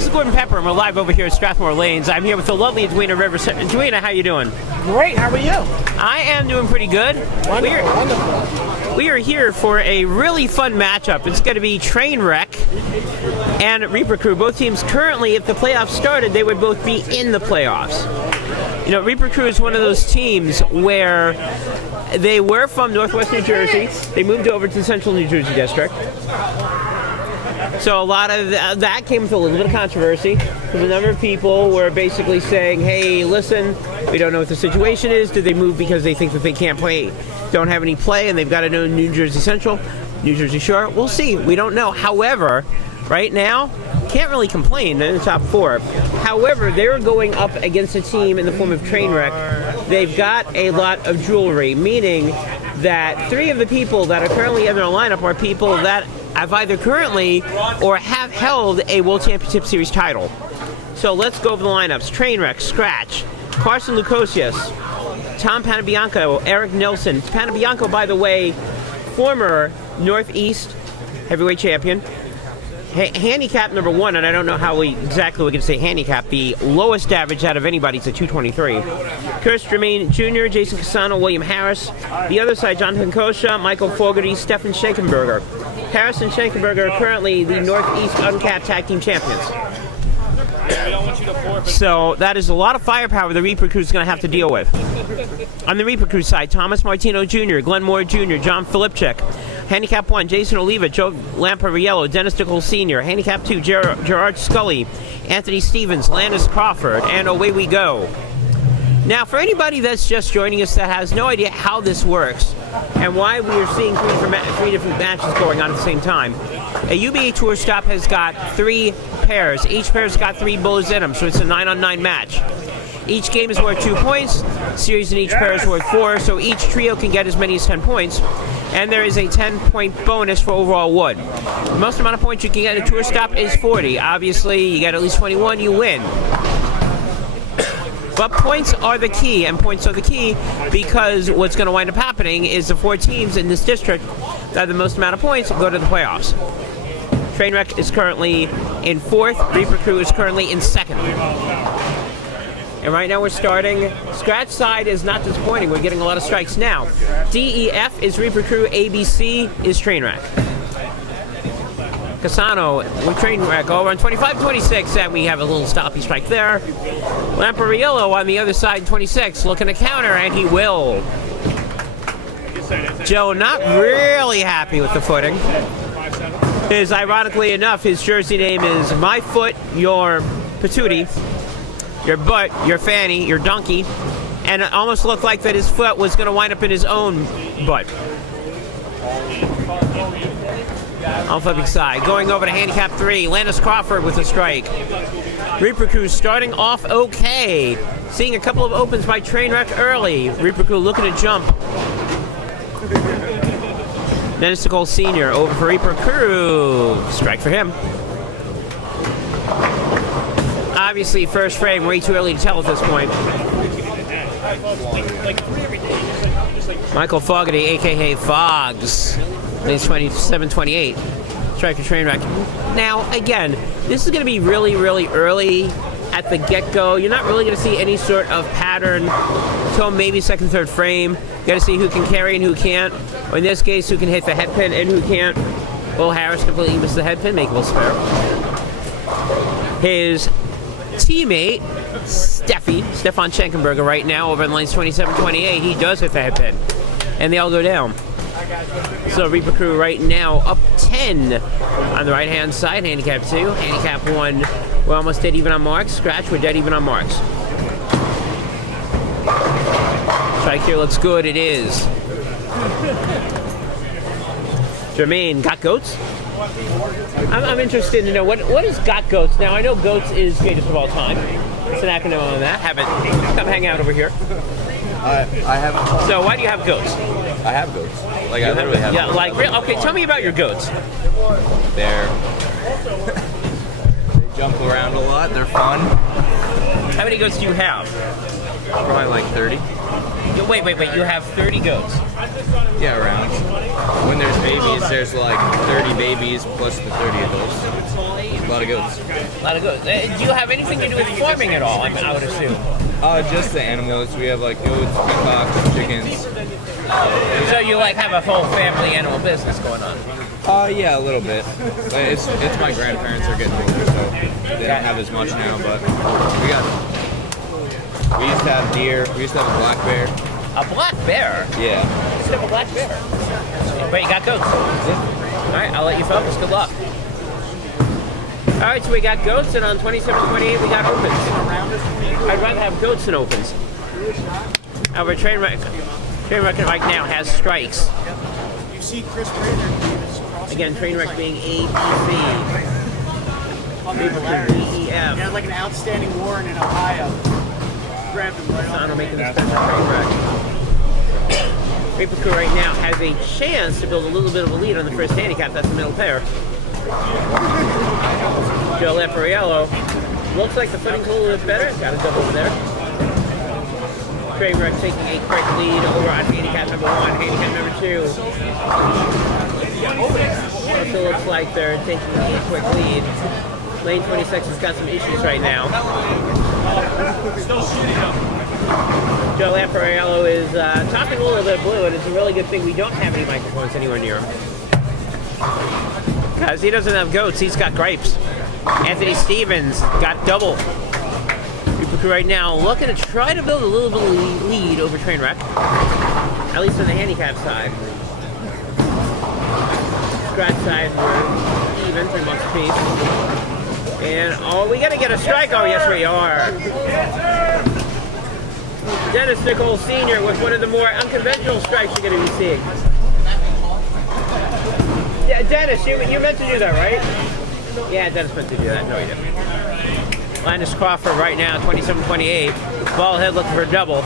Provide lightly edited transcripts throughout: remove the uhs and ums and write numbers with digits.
This is Gordon Pepper, and we're live over here at Strathmore Lanes. I'm here with the lovely Edwina Rivers. Edwina, how you doing? Great, how are you? I am doing pretty good. Wonderful. We are here for a really fun matchup. It's going to be Trainwreck and Reaper Crew. Both teams currently, if the playoffs started, they would both be in the playoffs. You know, Reaper Crew is one of those teams where they were from Northwest New Jersey. They moved over to the Central New Jersey District. So a lot of that came with a little bit of controversy, because a number of people were basically saying, hey, listen, we don't know what the situation is. Did they move because they think that they can't play, don't have any play, and they've got to know New Jersey Central, New Jersey Shore? We'll see. We don't know. However, right now, can't really complain. They're in the top four. However, they're going up against a team in the form of Trainwreck. They've got a lot of jewelry, meaning that three of the people that are currently in their lineup are people that have either currently or have held a World Championship Series title. So let's go over the lineups. Trainwreck, Scratch, Carson Lucosius, Tom Panabianco, Eric Nelson. Panabianco, by the way, former Northeast heavyweight champion. Handicap number one, and I don't know how exactly we can say handicap. The lowest average out of anybody is a 223. Chris Tremaine Jr., Jason Casano, William Harris. The other side, Jonathan Kosha, Michael Fogarty, Stefan Schenkenberger. Harris and Schenkenberger are currently the Northeast Uncapped Tag Team Champions. So that is a lot of firepower the Reaper Crew is going to have to deal with. On the Reaper Crew side, Thomas Martino Jr., Glenn Moore Jr., John Filipczyk. Handicap 1, Jason Oliva, Joe Lampariello, Dennis Nichols Sr. Handicap 2, Gerard Scully, Anthony Stevens, Landis Crawford, and away we go. Now, for anybody that's just joining us that has no idea how this works and why we are seeing three different matches going on at the same time, a UBA Tour stop has got 3 pairs. Each pair's got 3 bullets in them, so it's a 9-on-9 match. Each game is worth 2 points. Series in each pair is worth 4, so each trio can get as many as 10 points. And there is a 10-point bonus for overall wood. The most amount of points you can get in a tour stop is 40. Obviously, you get at least 21, you win. But points are the key, and points are the key because what's going to wind up happening is the 4 teams in this district that have the most amount of points go to the playoffs. Trainwreck is currently in 4th. Reaper Crew is currently in 2nd. And right now we're starting. Scratch side is not disappointing. We're getting a lot of strikes now. DEF is Reaper Crew. ABC is Trainwreck. Casano with Trainwreck over on 25-26, and we have a little stoppy strike there. Lampariello on the other side, 26, looking to counter, and he will. Joe not really happy with the footing. Ironically enough, his jersey name is My Foot, Your Patootie. Your butt, your fanny, your donkey, and it almost looked like that his foot was going to wind up in his own butt. On flipping side, going over to handicap 3, Landis Crawford with a strike. Reaper Crew starting off okay. Seeing a couple of opens by Trainwreck early. Reaper Crew looking to jump. Dennis Nichols Sr. over for Reaper Crew. Strike for him. Obviously, first frame, way too early to tell at this point. Michael Fogarty, a.k.a. Fogs, leads 27-28. Strike for Trainwreck. Now, again, this is going to be really, really early at the get-go. You're not really going to see any sort of pattern until maybe second, third frame. You got to see who can carry and who can't. Or in this case, who can hit the head pin and who can't. Will Harris completely miss the head pin, make a spare. His teammate, Stefan Schenkenberger, right now over in lanes 27-28, he does hit the head pin. And they all go down. So Reaper Crew right now up 10 on the right-hand side. Handicap 2. Handicap 1, we're almost dead even on marks. Scratch, we're dead even on marks. Strike here looks good. It is. Jermaine, got goats? I'm interested to know, what is Got Goats? Now, I know GOATS is greatest of all time. It's an acronym on that. Have it. Come hang out over here. I haven't. So, why do you have goats? I have goats. Like, I literally have Yeah, goats. like, okay, tell me about your goats. They jump around a lot. They're fun. How many goats do you have? Probably like 30. You Wait. You have 30 goats. Yeah, around. When there's babies, there's like 30 babies plus the 30 adults. A lot of goats. A lot of goats. Do you have anything to do with farming at all? I would assume. Just the animals. We have like goats, peacocks, chickens. So you like have a whole family animal business going on? Yeah, a little bit. But it's my grandparents are getting older, so they don't have as much now. But we used to have deer. We used to have a black bear. A black bear? Yeah. You used to have a black bear. But you got goats. All right, I'll let you focus. Good luck. All right, so we got goats, and on 27-28 we got opens. I'd rather have goats than opens. Our train wreck right now has strikes. You see Chris Prater. Again, train wreck being A, B, C. E, F. He had like an outstanding warrant in Ohio. Grabbed him right on. Making this train wreck. Reaper Crew right now has a chance to build a little bit of a lead on the first handicap. That's the middle pair. Joe Lamparello. Looks like the footing's a little bit better. Got a double over there. Train wreck taking a quick lead over on handicap number 1, handicap number 2. Also looks like they're taking a quick lead. Lane 26 has got some issues right now. Joe Lamparello is talking a little bit blue, and it's a really good thing we don't have any microphones anywhere near him. Because he doesn't have goats, he's got grapes. Anthony Stevens got double. Right now, looking to try to build a little bit of lead over Trainwreck, at least on the handicap side. Scratch side, we're even, 3 months apiece. And we gotta get a strike. Oh, yes, we are. Dennis Nicole Sr. with one of the more unconventional strikes you're gonna be seeing. Yeah, Dennis, you meant to do that, right? Yeah, Dennis meant to do that. No, he didn't. Linus Crawford right now, 27-28. Ball head looking for a double.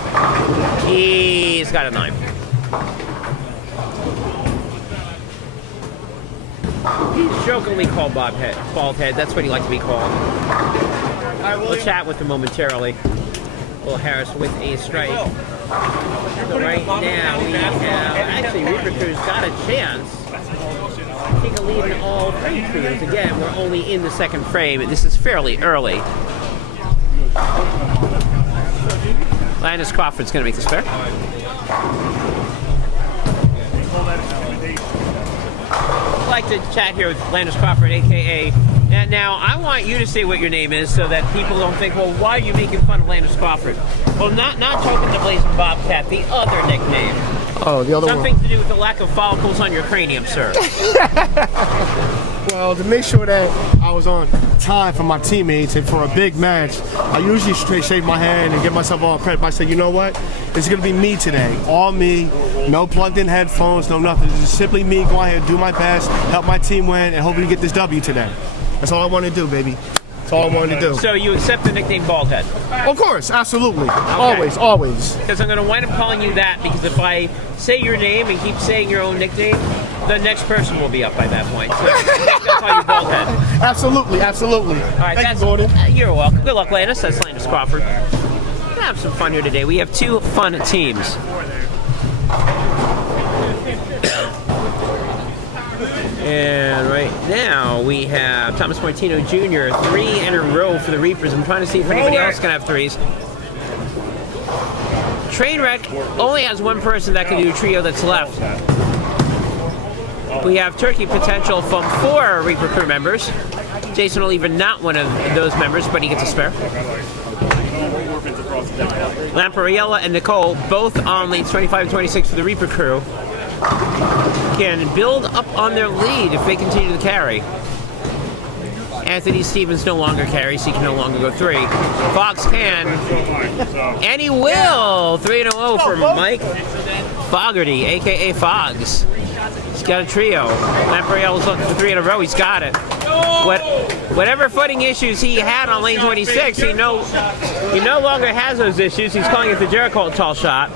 He's got a 9. He's jokingly called bald head. That's what he likes to be called. We'll chat with him momentarily. Will Harris with a strike. So right now we have, actually Reaper Crew's got a chance. Take a lead in all 3 trios. Again, we're only in the second frame, and this is fairly early. Linus Crawford's going to make this fair. I'd like to chat here with Linus Crawford, a.k.a. Now, I want you to say what your name is so that people don't think, well, why are you making fun of Linus Crawford? Well, not talking to Blazing Bobcat, the other nickname. Oh, the other Something one. to do with the lack of follicles on your cranium, sir. Well, to make sure that I was on time for my teammates and for a big match, I usually straight shake my hand and get myself all prepped. I said, you know what? It's going to be me today. All me. No plugged in headphones, no nothing. It's just simply me. Go ahead, do my best, help my team win, and hopefully get this W today. That's all I want to do, baby. That's all I wanted to do. So you accept the nickname Baldhead? Of course, absolutely. Always, always. Because I'm going to wind up calling you that, because if I say your name and keep saying your own nickname, the next person will be up by that point. So I'm going to call you Baldhead. Absolutely, absolutely. All right, Thank you, Gordon. You're welcome. Good luck, Landis. That's Landis Crawford. We're going to have some fun here today. We have 2 fun teams. And right now we have Thomas Martino Jr. 3 in a row for the Reapers. I'm trying to see if anybody else can have 3s. Trainwreck only has 1 person that can do a trio that's left. We have turkey potential from 4 Reaper Crew members. Jason will even not one of those members, but he gets a spare. Lampariella and Nicole, both on lanes 25 and 26 for the Reaper Crew, can build up on their lead if they continue to carry. Anthony Stevens no longer carries, he can no longer go 3. Fox can, and he will! 3-0 for Mike Fogarty, a.k.a. Fogs. He's got a trio. Lamparella's looking for 3 in a row, he's got it. Whatever footing issues he had on lane 26, he no longer has those issues. He's calling it the Jericho tall shot.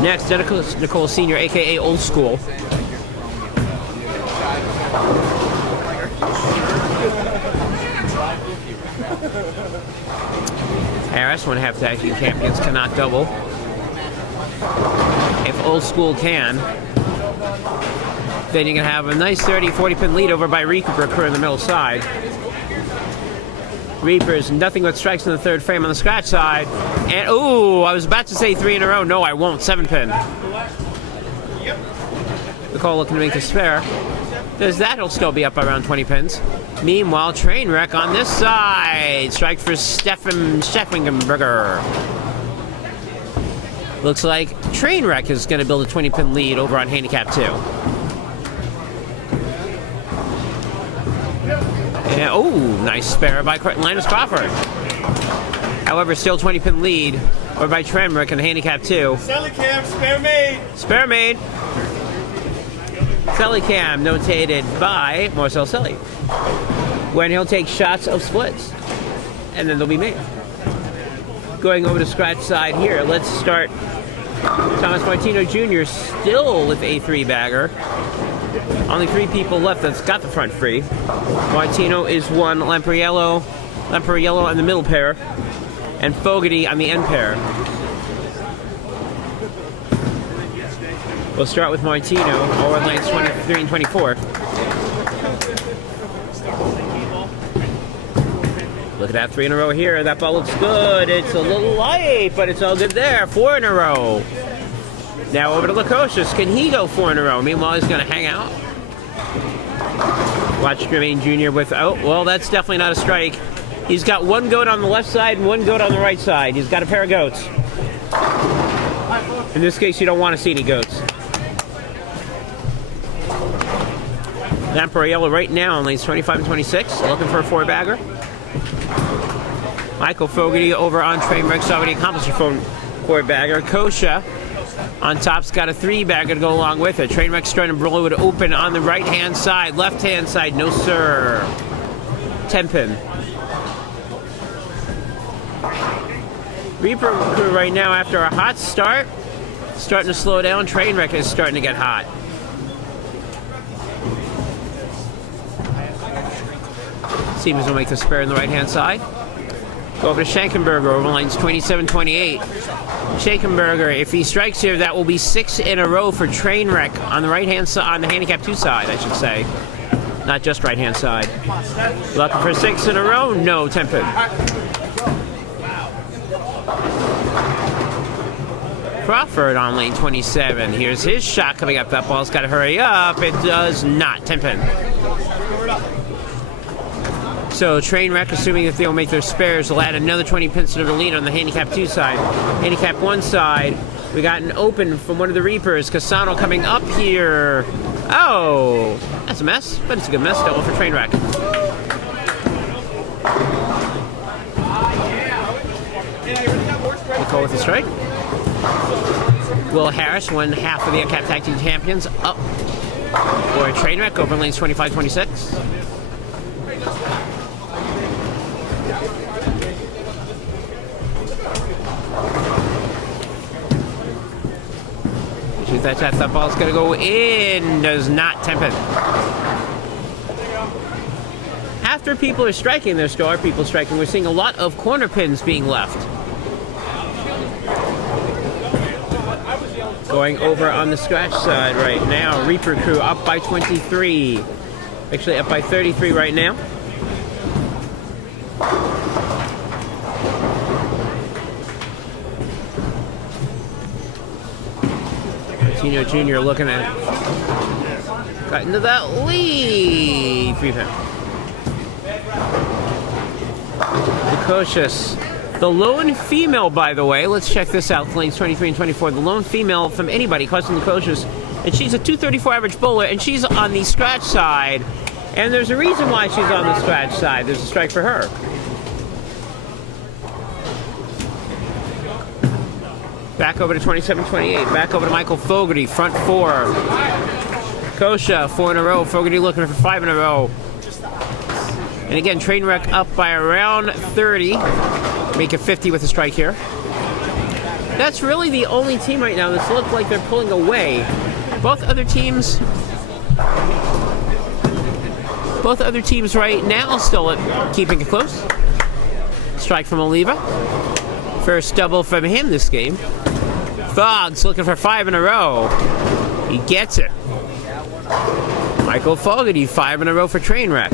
Next, Nicole Sr., a.k.a. Old School. Harris, one half tag team champions, cannot double. If Old School can, then you can have a nice 30-40 pin lead over by Reaper Crew in the middle side. Reaper's nothing but strikes in the third frame on the scratch side. And, ooh, I was about to say 3 in a row. No, I won't. 7 pin. The call looking to make a spare. Does that? He'll still be up by around 20 pins. Meanwhile, Trainwreck on this side. Strike for Steffenberger. Looks like Trainwreck is going to build a 20-pin lead over on Handicap 2. And, oh, nice spare by Linus Crawford. However, still 20-pin lead over by Trainwreck and Handicap 2. Celicam, spare made. Spare made. Celicam notated by Marcel Selly. When he'll take shots of splits. And then they'll be made. Going over to scratch side here, let's start. Thomas Martino Jr. still with a 3-bagger. Only 3 people left that's got the front free. Martino is 1, Lampriello on the middle pair, and Fogarty on the end pair. We'll start with Martino, over lanes 23 and 24. Look at that 3 in a row here. That ball looks good. It's a little light, but it's all good there. 4 in a row. Now over to Lukosius. Can he go 4 in a row? Meanwhile, he's going to hang out. Watch Jermaine Jr. with, oh, well, that's definitely not a strike. He's got 1 goat on the left side and 1 goat on the right side. He's got a pair of goats. In this case, you don't want to see any goats. Lampriello right now on lanes 25 and 26, looking for a 4-bagger. Michael Fogarty over on Trainwreck's already accomplished a 4-bagger. Kosha on top's got a 3-bagger to go along with it. Trainwreck's trying to blow it open on the right-hand side. Left-hand side, no sir. 10-pin. Reaper Crew right now after a hot start. Starting to slow down. Trainwreck is starting to get hot. Seems will make the spare on the right-hand side. Go over to Schenkenberger over lines 27-28. Schenkenberger, if he strikes here, that will be 6 in a row for Trainwreck on the right-hand side, on the handicap 2 side, I should say. Not just right-hand side. Looking for 6 in a row? No, 10-pin. Crawford on lane 27. Here's his shot coming up. That ball's got to hurry up. It does not. 10-pin. So Trainwreck, assuming that they'll make their spares, will add another 20 pins to the lead on the handicap 2 side. Handicap 1 side, we got an open from one of the Reapers. Casano coming up here. Oh, that's a mess, but it's a good mess still for Trainwreck. We'll go with the strike. Will Harris, 1 half of the Cap Tag Team Champions, up for Trainwreck over lanes 25-26. Shoot that shot, that ball's gonna go in. Does not. 10-pin. After people are striking, their star people striking, we're seeing a lot of corner pins being left. Going over on the scratch side right now. Reaper Crew up by 23. Actually up by 33 right now. Martino Jr. looking at got into that lead. 3-pin. Lukosius. The lone female, by the way, let's check this out, lanes 23 and 24. The lone female from anybody, Carson Lukosius, and she's a 234 average bowler, and she's on the scratch side. And there's a reason why she's on the scratch side. There's a strike for her. Back over to 27-28. Back over to Michael Fogarty, front 4. Kosha, 4 in a row. Fogarty looking for 5 in a row. And again, Trainwreck up by around 30. Make it 50 with a strike here. That's really the only team right now that's looked like they're pulling away. Both other teams right now still keeping it close. Strike from Oliva. First double from him this game. Fogg's looking for 5 in a row. He gets it. Michael Fogarty, 5 in a row for Trainwreck.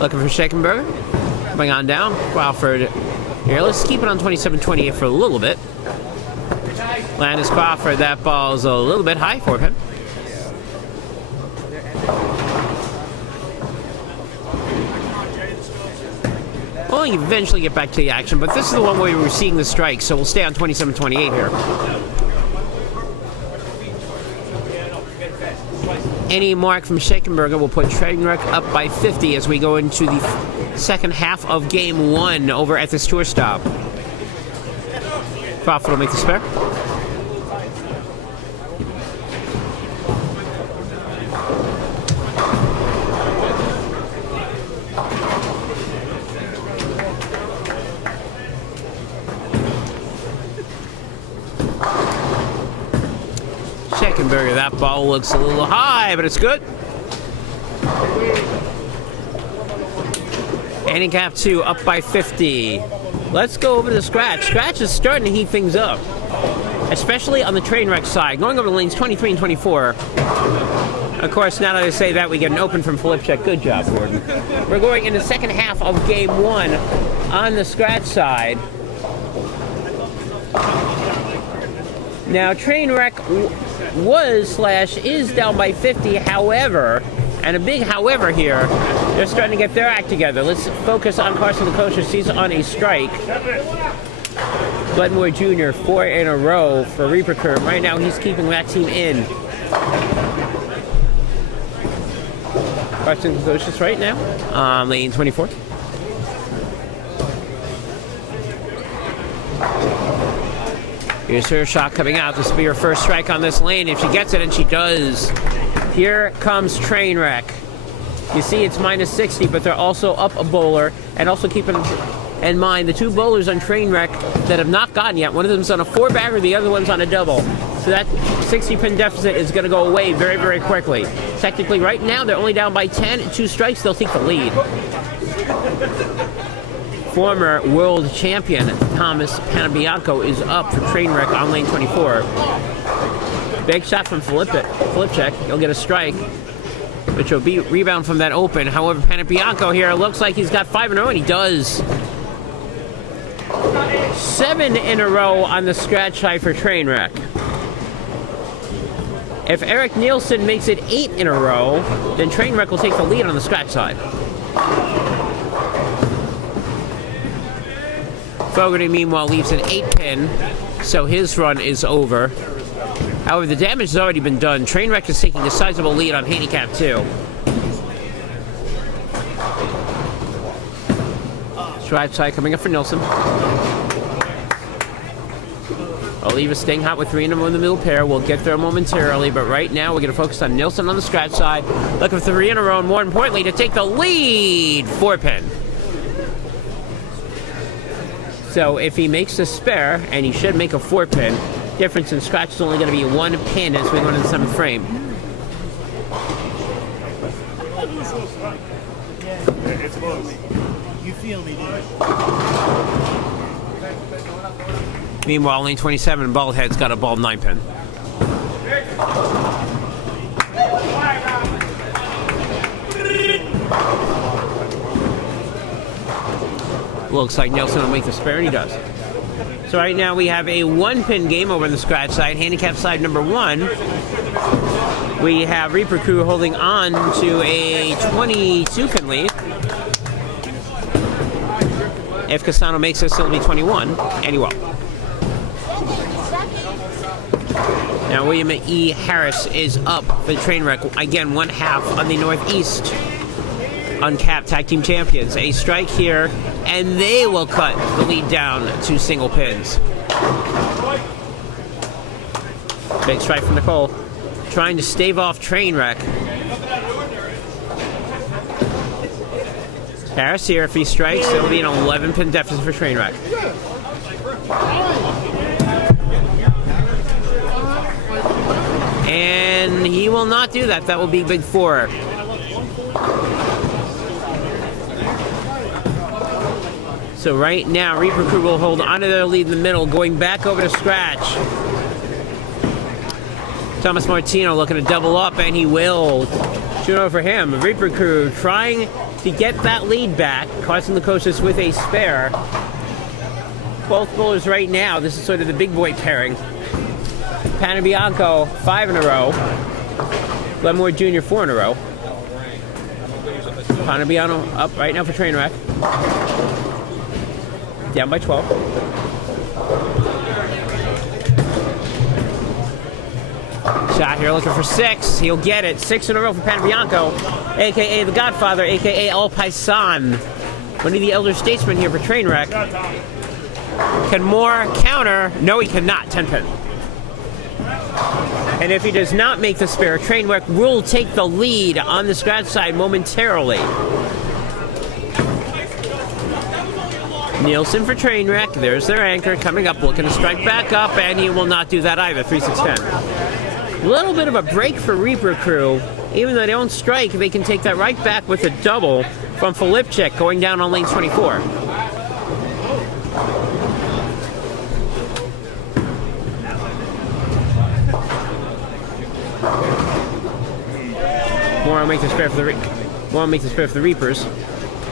Looking for Scheckenberger. Coming on down. Crawford. Here, let's keep it on 27-28 for a little bit. Landis Crawford, that ball's a little bit high for him. We'll eventually get back to the action, but this is the one where we were seeing the strike, so we'll stay on 27-28 here. Any mark from Scheckenberger will put Trainwreck up by 50 as we go into the second half of game 1 over at this tour stop. Crawford will make the spare. Scheckenberger, that ball looks a little high, but it's good. Handicap 2 up by 50. Let's go over to Scratch. Scratch is starting to heat things up, especially on the Trainwreck side. Going over to lanes 23 and 24. Of course, now that I say that, we get an open from Filipchek. Good job, Gordon. We're going in the second half of game 1 on the Scratch side. Now, Trainwreck is down by 50, however, and a big however here, they're starting to get their act together. Let's focus on Carson Lukosius. He's on a strike. Glenmore Jr., 4 in a row for Reaper Curve. Right now, he's keeping that team in. Carson Lukosius right now on lane 24. Here's her shot coming out. This will be her first strike on this lane if she gets it, and she does. Here comes Trainwreck. You see it's minus 60, but they're also up a bowler. And also keep in mind the 2 bowlers on Trainwreck that have not gotten yet. One of them's on a 4-bagger, the other one's on a double. So that 60-pin deficit is going to go away very, very quickly. Technically, right now, they're only down by 10. 2 strikes, they'll take the lead. Former world champion Thomas Panabianco is up for Trainwreck on lane 24. Big shot from Filipchek. He'll get a strike, which will be rebound from that open. However, Panabianco here looks like he's got 5 in a row, and he does. 7 in a row on the Scratch side for Trainwreck. If Eric Nielsen makes it 8 in a row, then Trainwreck will take the lead on the Scratch side. Fogarty, meanwhile, leaves an 8-pin, so his run is over. However, the damage has already been done. Trainwreck is taking a sizable lead on handicap 2. Stride side coming up for Nilsson. Oliva staying hot with 3 in the middle pair. We'll get there momentarily, but right now we're going to focus on Nilsson on the Scratch side. Looking for 3 in a row, and more importantly, to take the lead 4-pin. So if he makes a spare, and he should make a 4-pin, difference in Scratch is only going to be 1 pin as we go into the 7th frame. It's close. You feel me, dude. Meanwhile, lane 27, Baldhead's got a bald 9-pin. Looks like Nelson will make the spare, and he does. So right now we have a 1-pin game over on the Scratch side. Handicap side number 1. We have Reaper Crew holding on to a 22-pin lead. If Castano makes this, it'll be 21, and he will. Now William E. Harris is up for the Trainwreck. Again, 1/2 on the Northeast uncapped tag team champions. A strike here, and they will cut the lead down to single pins. Big strike from Nicole, trying to stave off Trainwreck. Harris here, if he strikes, it'll be an 11-pin deficit for Trainwreck. And he will not do that. That will be big 4. So right now, Reaper Crew will hold onto their lead in the middle, going back over to scratch. Thomas Martino looking to double up, and he will. Shoot over him. Reaper Crew trying to get that lead back. Carson Lukosius with a spare. Both bowlers right now, this is sort of the big boy pairing. Panabianco, 5 in a row. Glenmore Jr., 4 in a row. Panabiano up right now for Trainwreck. Down by 12. Shot here looking for 6. He'll get it. 6 in a row for Panabianco, a.k.a. the Godfather, a.k.a. El Paisan. One of the elder statesmen here for Trainwreck. Can Moore counter? No, he cannot. 10 pin. And if he does not make the spare, Trainwreck will take the lead on the scratch side momentarily. Nielsen for Trainwreck. There's their anchor coming up, looking to strike back up, and he will not do that either. 3-6-10. A little bit of a break for Reaper Crew. Even though they don't strike, they can take that right back with a double from Filipczyk going down on lanes 24. More will make the spare for the Reapers.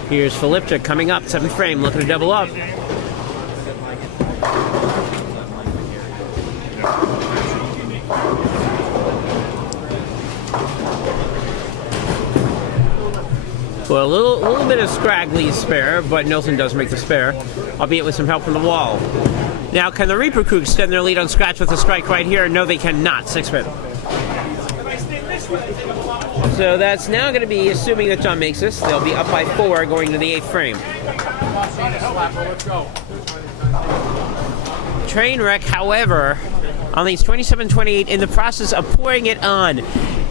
Here's Filipczyk coming up, 7th frame, looking to double up. Well, a little bit of scraggly spare, but Nilsson does make the spare, albeit with some help from the wall. Now, can the Reaper Crew extend their lead on scratch with a strike right here? No, they cannot. 6 pin. So that's now going to be, assuming that John makes this, they'll be up by 4 going to the 8th frame. Trainwreck, however, on these 27-28 in the process of pouring it on.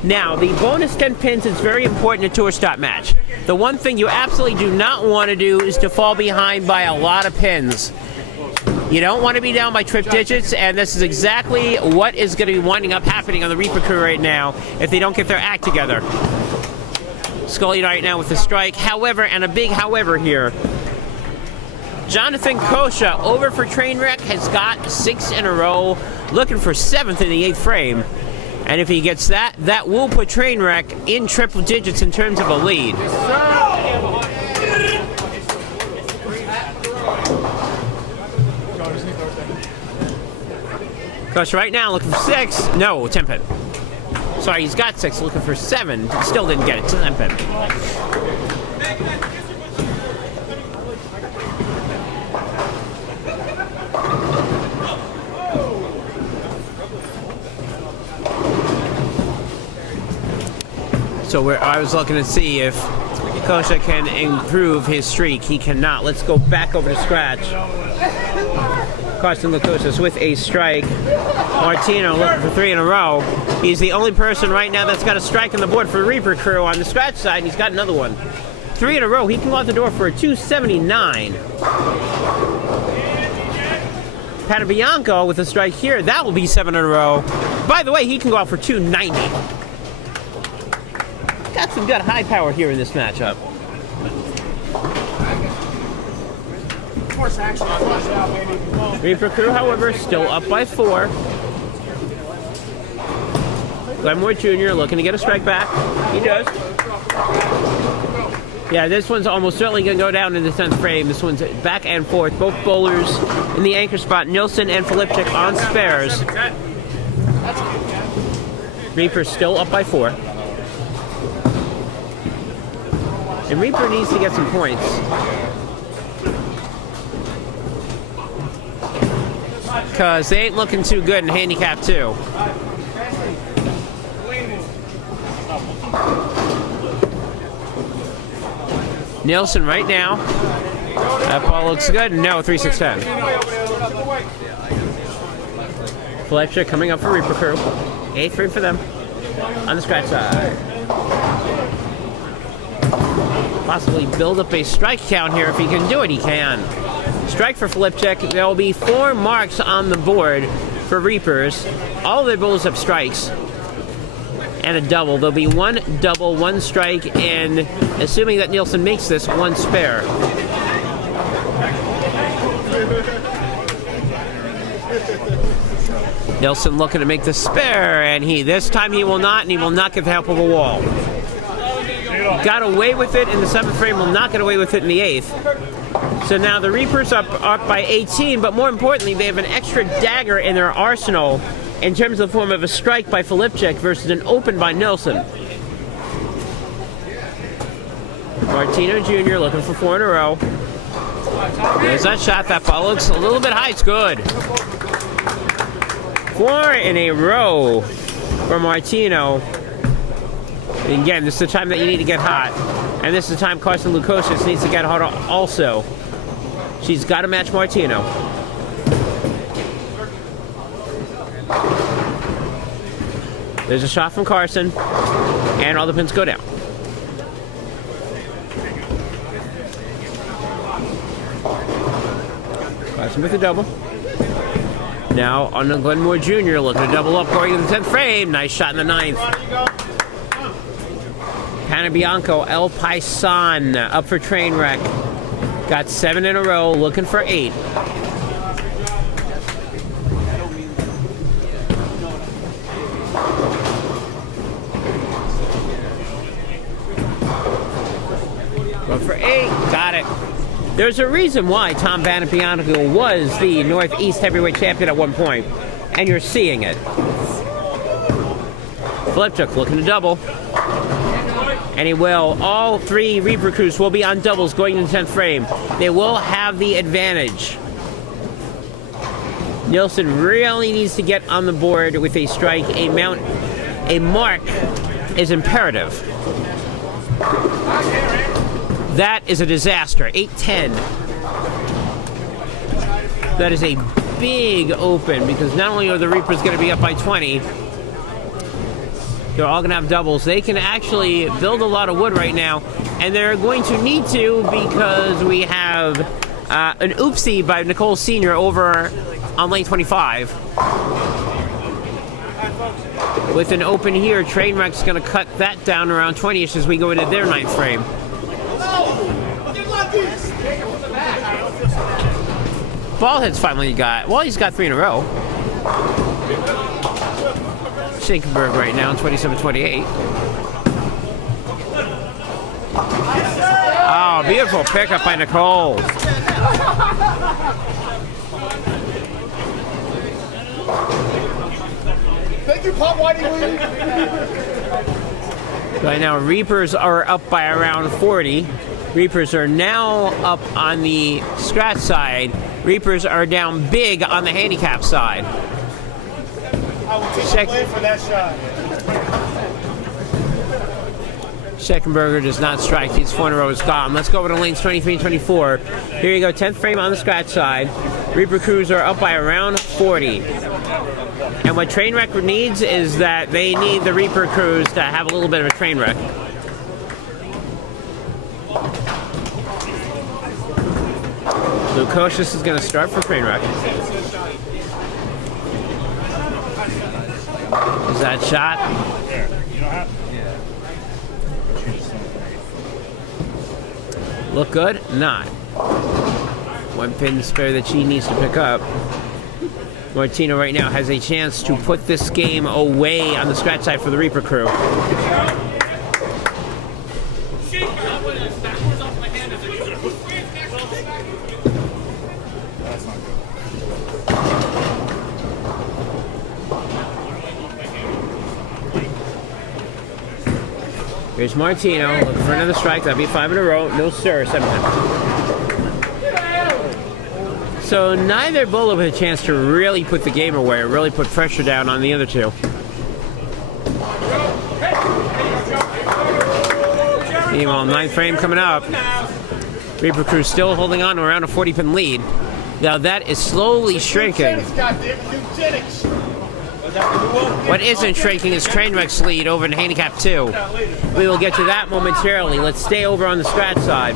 Now, the bonus 10 pins is very important in a tour stop match. The one thing you absolutely do not want to do is to fall behind by a lot of pins. You don't want to be down by trip digits, and this is exactly what is going to be winding up happening on the Reaper Crew right now if they don't get their act together. Scully right now with the strike. However, and a big however here, Jonathan Kosha over for Trainwreck has got 6 in a row, looking for 7th in the 8th frame. And if he gets that, that will put Trainwreck in triple digits in terms of a lead. Kosha right now looking for 6. No, 10 pin. Sorry, he's got 6, looking for 7. Still didn't get it. 10 pin. So I was looking to see if Kosha can improve his streak. He cannot. Let's go back over to scratch. Carson Lukosius with a strike. Martino looking for 3 in a row. He's the only person right now that's got a strike on the board for Reaper Crew on the scratch side, and he's got another one. 3 in a row. He can go out the door for a 279. Panabianco with a strike here. That will be 7 in a row. By the way, he can go out for 290. Got some good high power here in this matchup. Reaper Crew, however, still up by 4. Glenmore Jr. looking to get a strike back. He does. Yeah, this one's almost certainly going to go down in the 10th frame. This one's back and forth. Both bowlers in the anchor spot. Nilsson and Filipczyk on spares. Reaper still up by 4. And Reaper needs to get some points. Because they ain't looking too good in handicap 2. Nielsen right now. That ball looks good. No, 3-6-10. Filipczyk coming up for Reaper Crew. 8th frame for them. On the scratch side. Possibly build up a strike count here. If he can do it, he can. Strike for Filipczyk. There will be 4 marks on the board for Reapers. All their bowlers have strikes. And a double. There'll be 1 double, 1 strike, and assuming that Nielsen makes this, 1 spare. Nilsson looking to make the spare, and this time he will not, and he will not get the help of a wall. Got away with it in the 7th frame, will not get away with it in the 8th. So now the Reapers up by 18, but more importantly, they have an extra dagger in their arsenal in terms of the form of a strike by Filipczyk versus an open by Nilsson. Martino Jr. looking for 4 in a row. There's that shot. That ball looks a little bit high. It's good. 4 in a row for Martino. And again, this is the time that you need to get hot. And this is the time Carson Lukosius needs to get hot also. She's got to match Martino. There's a shot from Carson. And all the pins go down. Carson with a double. Now on the Glenmore Jr. looking to double up going to the 10th frame. Nice shot in the 9th. Panabianco, El Paisan up for train wreck. Got 7 in a row, looking for 8. Go for 8, got it. There's a reason why Tom Panabianco was the Northeast Heavyweight Champion at one point, and you're seeing it. Filipczyk looking to double. And he will. All 3 Reaper crews will be on doubles going into the 10th frame. They will have the advantage. Nilsson really needs to get on the board with a strike. A mark is imperative. That is a disaster. 8-10. That is a big open because not only are the Reapers going to be up by 20, they're all going to have doubles. They can actually build a lot of wood right now, and they're going to need to because we have an oopsie by Nicole Sr. over on lane 25. With an open here, Trainwreck's going to cut that down around 20-ish as we go into their 9th frame. Ballhead's finally got, well, he's got 3 in a row. Schenkenberg right now, 27-28. Oh, beautiful pickup by Nicole. Thank you, Pop Whitey. Right now, Reapers are up by around 40. Reapers are now up on the scratch side. Reapers are down big on the handicap side. I will take the blame for that shot. Schenkenberger does not strike. His 4 in a row is gone. Let's go over to lanes 23 and 24. Here you go, 10th frame on the scratch side. Reaper crews are up by around 40. And what Trainwreck needs is that they need the Reaper crews to have a little bit of a train wreck. Lukosius is going to start for Trainwreck. Is that shot? Look good? Not. 1 pin to spare that she needs to pick up. Martino right now has a chance to put this game away on the scratch side for the Reaper crew. Here's Martino looking for another strike. That'd be 5 in a row. No sir, 7 pin. So neither bowler with a chance to really put the game away or really put pressure down on the other two. Meanwhile, 9th frame coming up. Reaper crew still holding on to around a 40-pin lead. Now that is slowly shrinking. What isn't shrinking is Trainwreck's lead over in handicap 2. We will get to that momentarily. Let's stay over on the scratch side.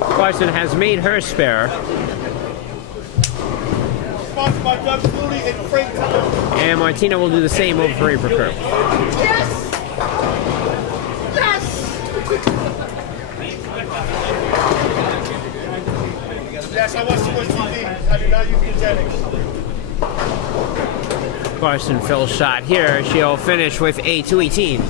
Carson has made her spare. And Martino will do the same over for Reaper crew. Yes! Yes! Yes, I watched too much TV. Carson Phil's shot here. She'll finish with a 218.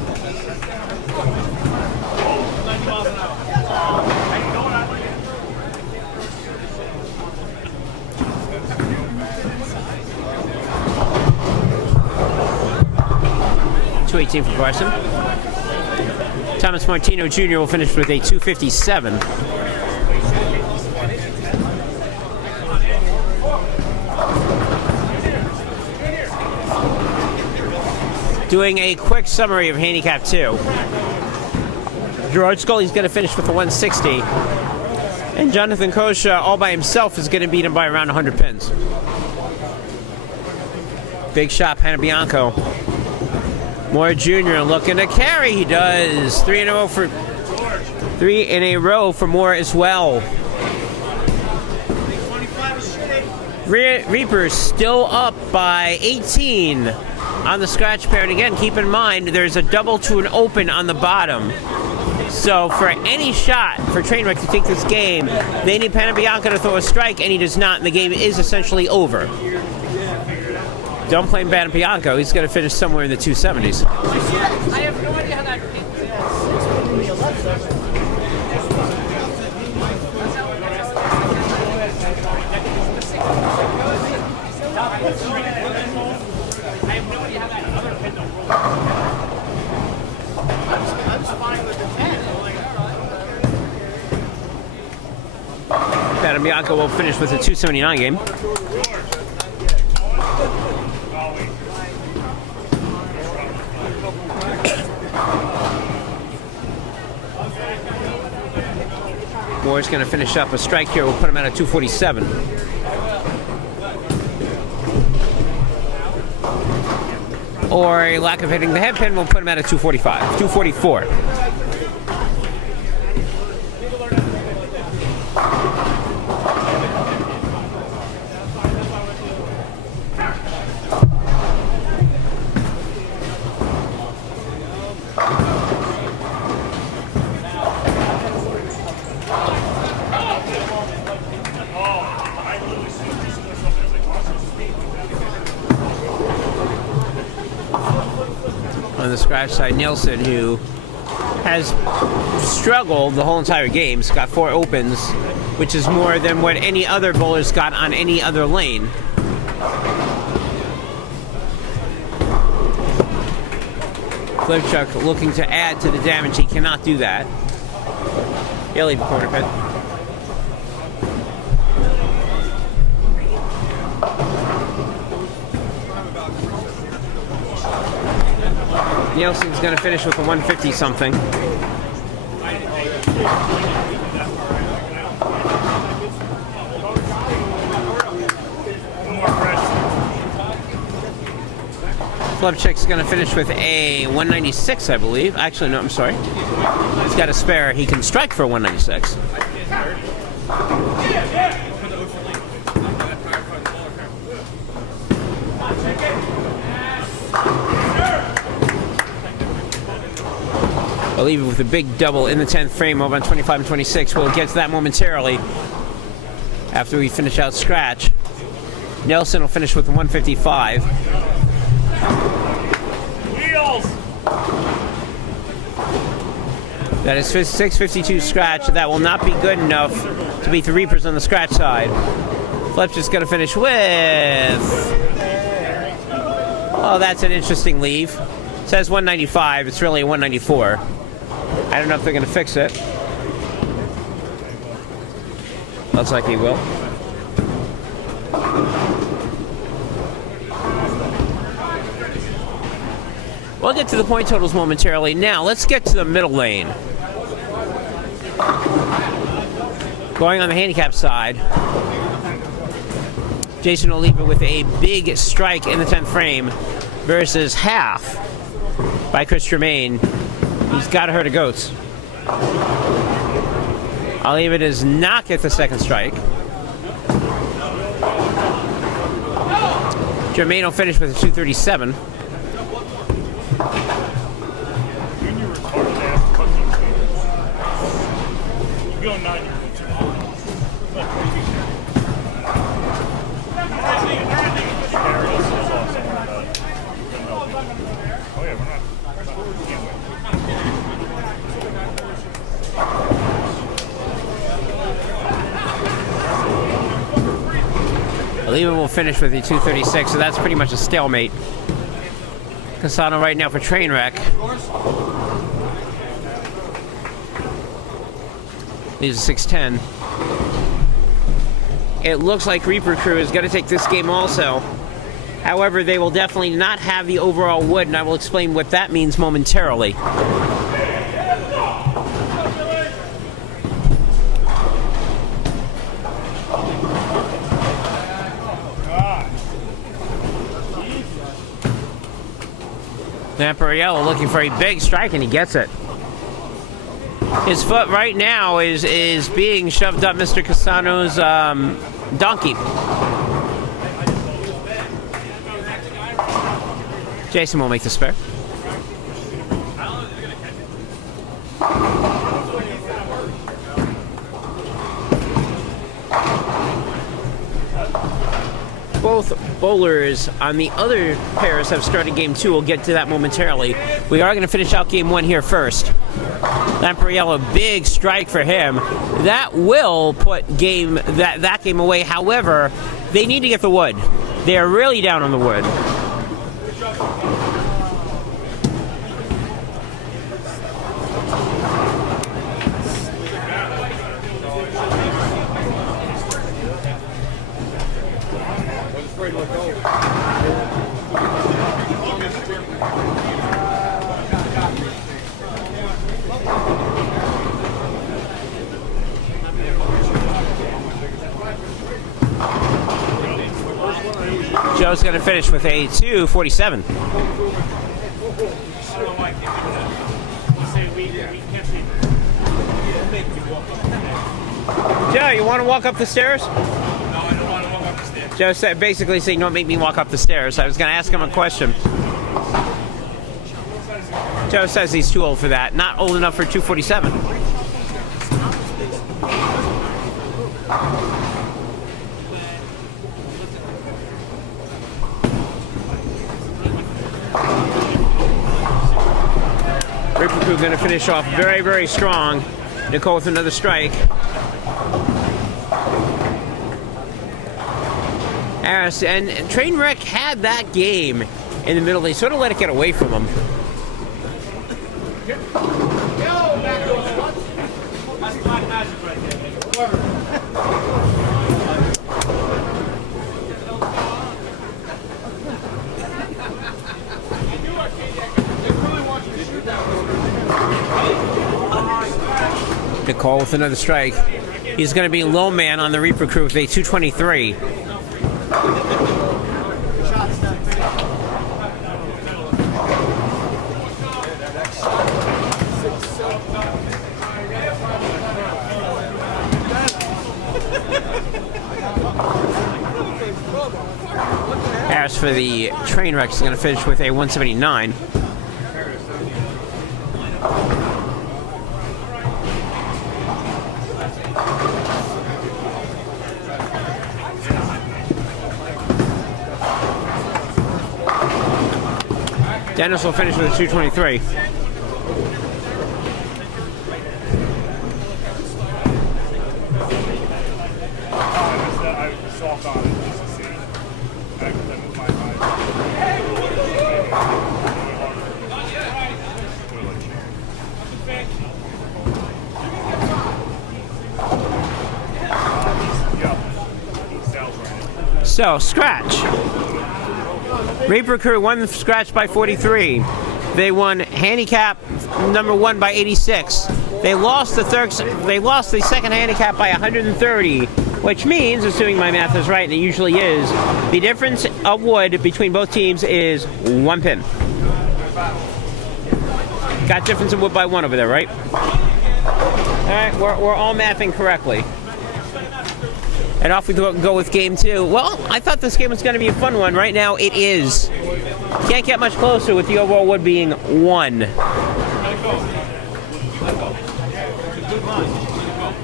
.218 for Carson. Thomas Martino Jr. will finish with a 257. Doing a quick summary of Handicap 2. Gerard Scully's going to finish with a 160. And Jonathan Kosha, all by himself, is going to beat him by around 100 pins. Big shot, Panabianco. Moore Jr. looking to carry. He does. 3 in a row for Moore as well. Reapers still up by 18 on the scratch pair. And again, keep in mind, there's a double to an open on the bottom. So for any shot for Trainwreck to take this game, they need Panabianco to throw a strike, and he does not, and the game is essentially over. Don't blame Panabianco. He's going to finish somewhere in the 270s. I have no idea how that other pin don't roll. I'm just fine with the 10. Panabianco will finish with a 279 game. Moore's going to finish up a strike here. We'll put him at a 247. Or a lack of hitting the head pin, we'll put him at a 245, 244. On the scratch side, Nielsen, who has struggled the whole entire game, has got 4 opens, which is more than what any other bowler's got on any other lane. Flipchuck looking to add to the damage. He cannot do that. He'll leave the corner pit. Nielsen's going to finish with a 150 something. Flipchuck's going to finish with a 196, I believe. Actually, no, I'm sorry. He's got a spare. He can strike for a 196. I'll leave it with a big double in the 10th frame over on 25 and 26. We'll get to that momentarily after we finish out scratch. Nelson will finish with a 155. Wheels! That is 652 scratch. That will not be good enough to beat the Reapers on the scratch side. Flep's just going to finish with... Oh, that's an interesting leave. It says 195. It's really a 194. I don't know if they're going to fix it. Looks like he will. We'll get to the point totals momentarily. Now, let's get to the middle lane. Going on the handicap side, Jason will leave it with a big strike in the 10th frame versus half by Chris Tremaine. He's got to hurt a goats. I'll leave it as not get the second strike. Tremaine will finish with a 237. finish with a 236, so that's pretty much a stalemate. Cassano right now for Trainwreck. He's a 610. It looks like Reaper Crew is going to take this game also. However, they will definitely not have the overall wood, and I will explain what that means momentarily. Vampiriello looking for a big strike, and he gets it. His foot right now is being shoved up Mr. Cassano's donkey. Jason will make the spare. Both bowlers on the other pairs have started game 2. We'll get to that momentarily. We are going to finish out game 1 here first. Vampiriello, big strike for him. That will put that game away. However, they need to get the wood. They are really down on the wood. Joe's going to finish with a 247. Joe, you want to walk up the stairs? No, I don't want to walk up the stairs. Joe said, basically saying, don't make me walk up the stairs. I was going to ask him a question. Joe says he's too old for that. Not old enough for 247. Reaper Crew going to finish off very, very strong. Nicole with another strike. And Trainwreck had that game in the middle. They sort of let it get away from them. That's black magic right there. Nicole with another strike. He's going to be low man on the Reaper Crew with a 223. As for the Trainwreck, he's going to finish with a 179. Dennis will finish with a 223. So, scratch. Reaper Crew won the scratch by 43. They won handicap number 1 by 86. They lost the second handicap by 130, which means, assuming my math is right, and it usually is, the difference of wood between both teams is 1 pin. Got difference in wood by 1 over there, right? All right, we're all mathing correctly. And off we go with game 2. Well, I thought this game was going to be a fun one. Right now, it is. Can't get much closer with the overall wood being 1.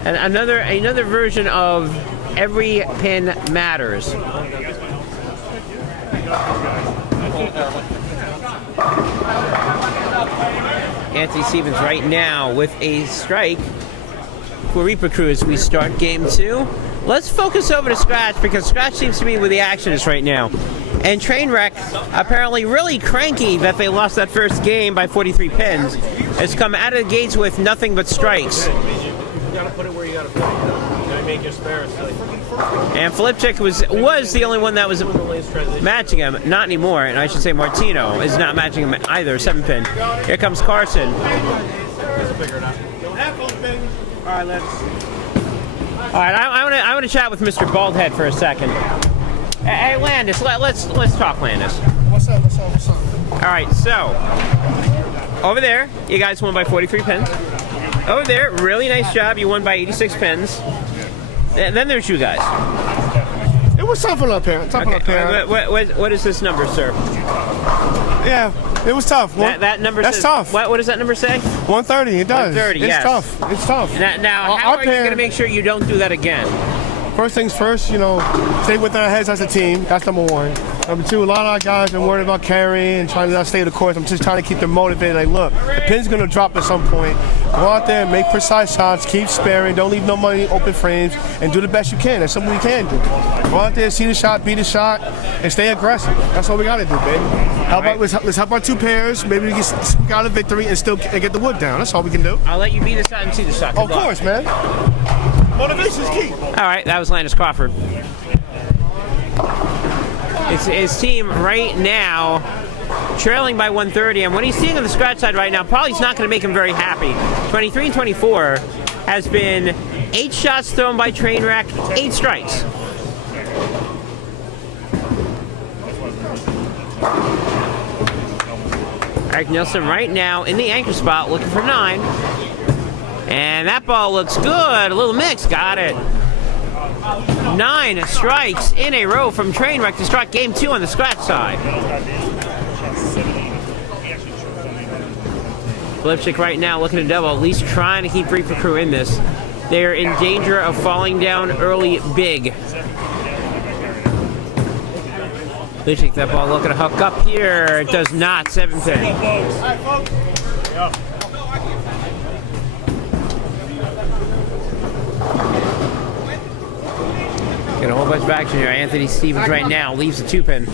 And another version of every pin matters. Anthony Stevens right now with a strike for Reaper Crew as we start game 2. let's focus over to Scratch, because Scratch seems to be where the action is right now. And Trainwreck, apparently really cranky that they lost that first game by 43 pins, has come out of the gates with nothing but strikes. You gotta put it where you gotta put it. You gotta make your spares. And Filipchik was the only one that was matching him. Not anymore, and I should say Martino is not matching him either. 7-pin. Here comes Carson. All right, I want to chat with Mr. Baldhead for a second. Hey, Landis, let's talk, Landis. What's up? All right, so over there, you guys won by 43 pins. Over there, really nice job. You won by 86 pins. And then there's you guys. It was tough up here. What is this number, sir? Yeah, it was tough. That number That's says, tough. What does that number say? 130, it does. 130, it's yes. tough. It's tough. Now how are you going to make sure you don't do that again? First things first, stay with our heads as a team. That's number one. Number two, a lot of our guys are worried about carrying and trying to not stay the course. I'm just trying to keep them motivated. Like, look, the pin's going to drop at some point. Go out there and make precise shots, keep sparing, don't leave no money in open frames, and do the best you can. That's something we can do. Go out there, see the shot, beat the shot, and stay aggressive. That's all we got to do, baby. Let's help our two pairs. Maybe we can squeak out a victory and still get the wood down. That's all we can do. I'll let you beat the shot and see the shot. Of course, man. Motivation is key. All right, that was Landis Crawford. It's his team right now trailing by 130, and what he's seeing on the Scratch side right now probably is not going to make him very happy. 23 and 24 has been 8 shots thrown by Trainwreck, 8 strikes. Eric Nielsen right now in the anchor spot looking for 9. And that ball looks good. A little mix. Got it. 9 strikes in a row from Trainwreck to start game 2 on the Scratch side. Filipchik right now looking to double, at least trying to keep Reaper Crew in this. They're in danger of falling down early big. Filipchik, that ball looking to hook up here. It does not. 7-pin. Got a whole bunch of action here. Anthony Stevens right now leaves the 2-pin.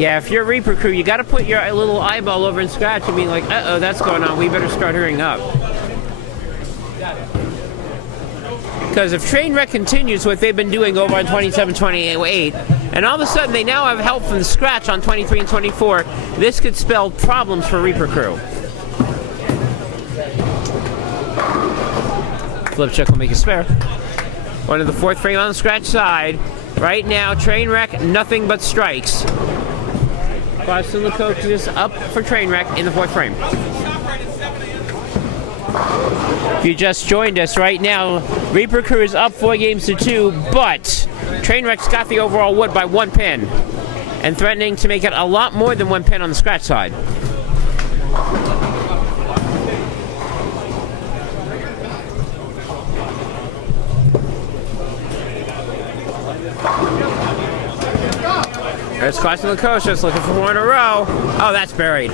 Yeah, if you're Reaper Crew, you got to put your little eyeball over in Scratch and be like, uh-oh, that's going on. We better start hurrying up. Because if Trainwreck continues what they've been doing over on 27-28, and all of a sudden they now have help from the Scratch on 23 and 24, this could spell problems for Reaper Crew. Filipchik will make a spare. One of the 4th frame on the Scratch side. Right now, Trainwreck, nothing but strikes. Boston Lecoq is up for Trainwreck in the 4th frame. If you just joined us right now, Reaper Crew is up 4 games to 2, but Trainwreck's got the overall wood by 1 pin and threatening to make it a lot more than 1 pin on the Scratch side. There's Carson Lukosius looking for 1 in a row. Oh, that's buried.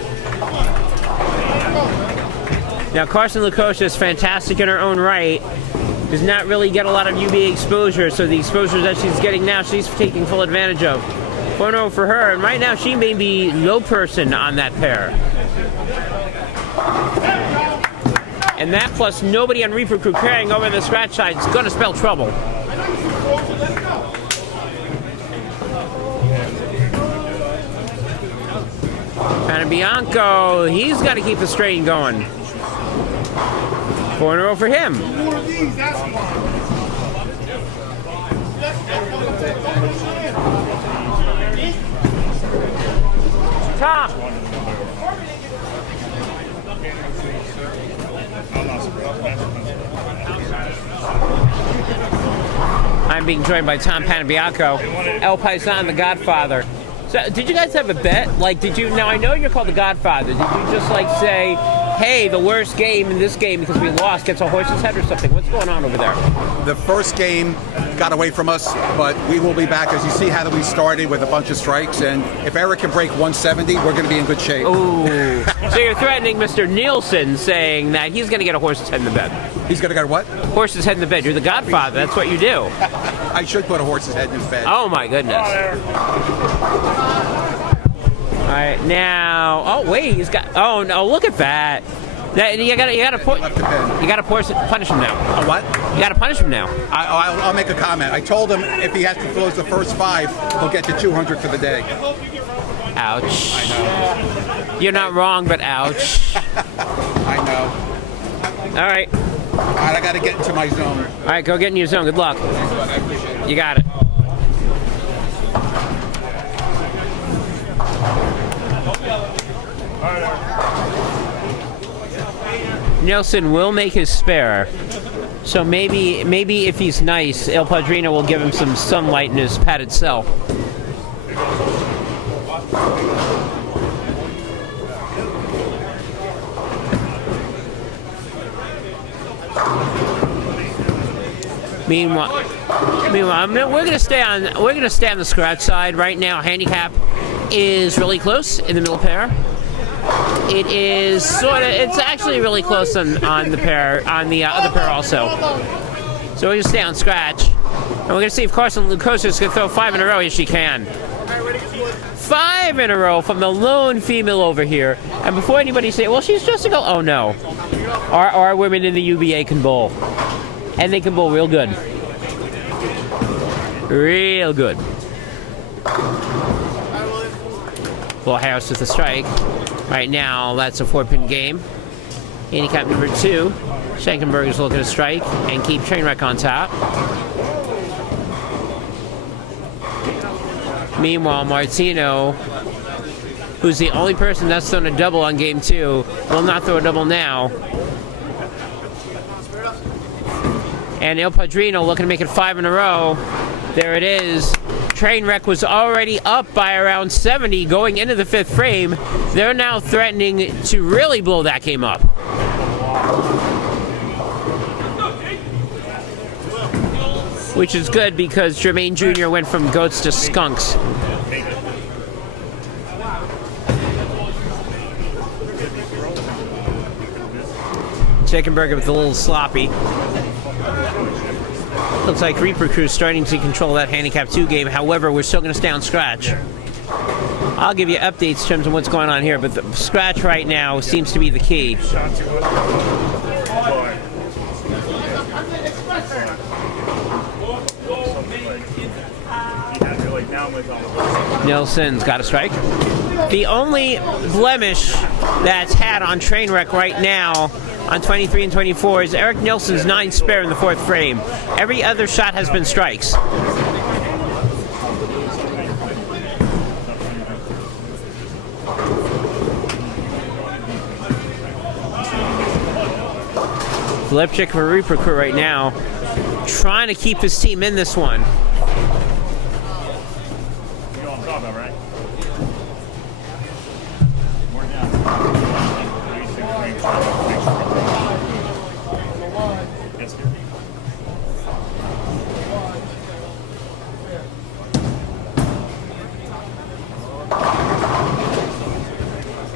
Now, Carson Lukosius, fantastic in her own right, does not really get a lot of UBA exposure, so the exposure that she's getting now, she's taking full advantage of. 1 0 for her, and right now she may be low person on that pair. And that plus nobody on Reaper Crew carrying over the Scratch side is going to spell trouble. Panabianco, he's got to keep the strain going. 4 in a row for him. Tom. I'm being joined by Tom Panabianco, El Paisan, the Godfather. So, did you guys have a bet? Like, did you? Now I know you're called the Godfather. Did you just like say, hey, the worst game in this game because we lost gets a horse's head or something. What's going on over there? The first game got away from us, but we will be back. As you see how we started with a bunch of strikes, and if Eric can break 170, we're going to be in good shape. Ooh. So you're threatening Mr. Nielsen, saying that he's going to get a horse's head in the bed. He's going to get what? Horse's head in the bed. You're the Godfather. That's what you do. I should put a horse's head in his bed. Oh my goodness. All right, now. Oh wait, he's got. Oh no, look at that. You gotta punish him now. What? You gotta punish him now. I'll make a comment. I told him if he has to close the first 5, he'll get to 200 for the day. Ouch. I know. You're not wrong, but ouch. I know. All right. All right, I got to get into my zone. All right, go get in your zone. Good luck. I appreciate it. You got it. Nelson will make his spare. So maybe if he's nice, El Padrino will give him some sunlight in his padded cell. Meanwhile, we're gonna stay on the scratch side right now. Handicap is really close in the middle pair. It is it's actually really close on the pair, on the other pair also. So we're gonna stay on scratch, and we're gonna see if Carson Lucosius can throw 5 in a row. Yes, she can. 5 in a row from the lone female over here. And before anybody say, well, she's just a go. Oh no, our women in the UBA can bowl, and they can bowl real good, real good. Well, Harris with the strike. Right now, that's a 4-pin game. Handicap number 2. Schenkenberg is looking to strike and keep Trainwreck on top. Meanwhile, Martino, who's the only person that's thrown a double on game 2, will not throw a double now. And El Padrino looking to make it 5 in a row. There it is. Trainwreck was already up by around 70 going into the 5th frame. They're now threatening to really blow that game up. Which is good because Jermaine Jr. went from goats to skunks. Chickenberger with a little sloppy. Looks like Reaper Crew's starting to control that handicap 2 game. However, we're still going to stay on scratch. I'll give you updates in terms of what's going on here, but the scratch right now seems to be the key. Nelson's got a strike. The only blemish that's had on Trainwreck right now on 23 and 24 is Eric Nelson's 9 spare in the 4th frame. Every other shot has been strikes. Flipchick for Reaper Crew right now, trying to keep his team in this one.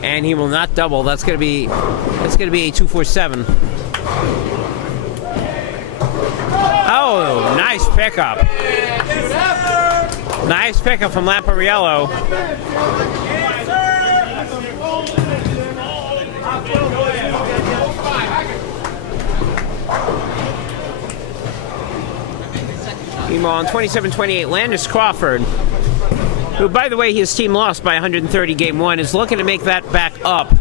And he will not double. That's gonna be a 247. Oh, nice pickup. Nice pickup from Lampariello. Meanwhile, on 27-28, Landis Crawford, who, by the way, his team lost by 130 game 1, is looking to make that back up.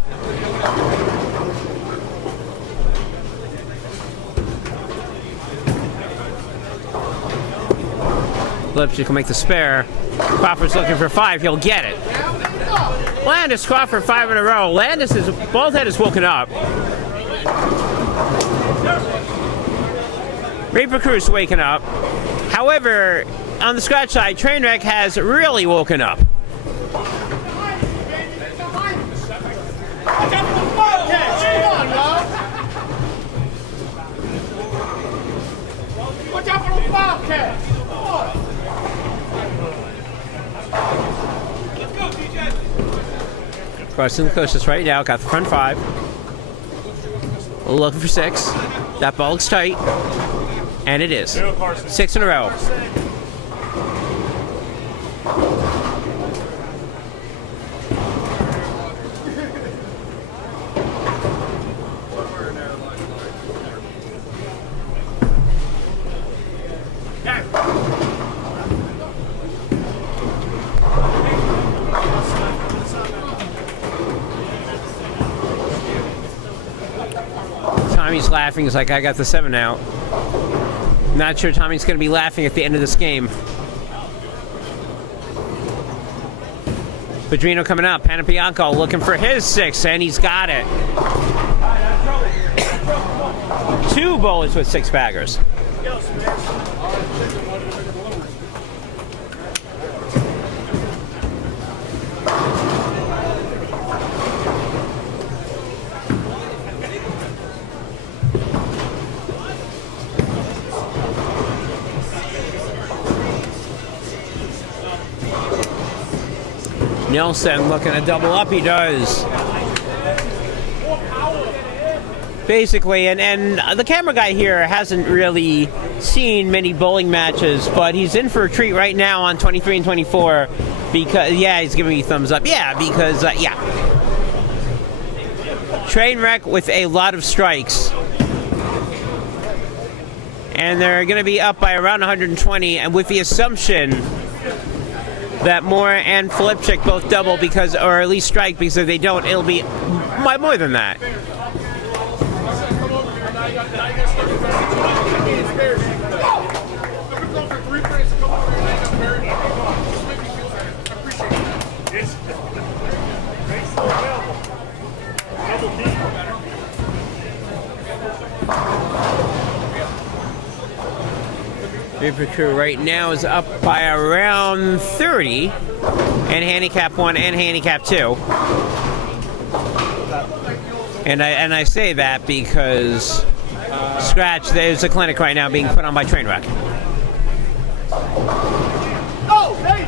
Lipstick will make the spare. Crawford's looking for 5. He'll get it. Landis Crawford 5 in a row. Both head is woken up. Reaper Crew's waking up. However, on the scratch side, Trainwreck has really woken up. Crossing the closest right now, got the front 5. Looking for 6. That ball looks tight. And it is. 6 in a row. Tommy's laughing. He's like, I got the 7 out. Not sure Tommy's going to be laughing at the end of this game. Pedrino coming up. Panapianco looking for his 6, and he's got it. 2 bullets with 6 baggers. Nelson looking to double up, he does. Basically, and the camera guy here hasn't really seen many bowling matches, but he's in for a treat right now on 23 and 24 because, yeah, he's giving me thumbs up. Yeah, because, yeah. Train wreck with a lot of strikes. And they're going to be up by around 120, and with the assumption that Moore and Filipczyk both double because, or at least strike, because if they don't, it'll be more than that. River Crew right now is up by around 30, and handicap 1 and handicap 2. And I say that because Scratch, there's a clinic right now being put on by Trainwreck. Oh, hey!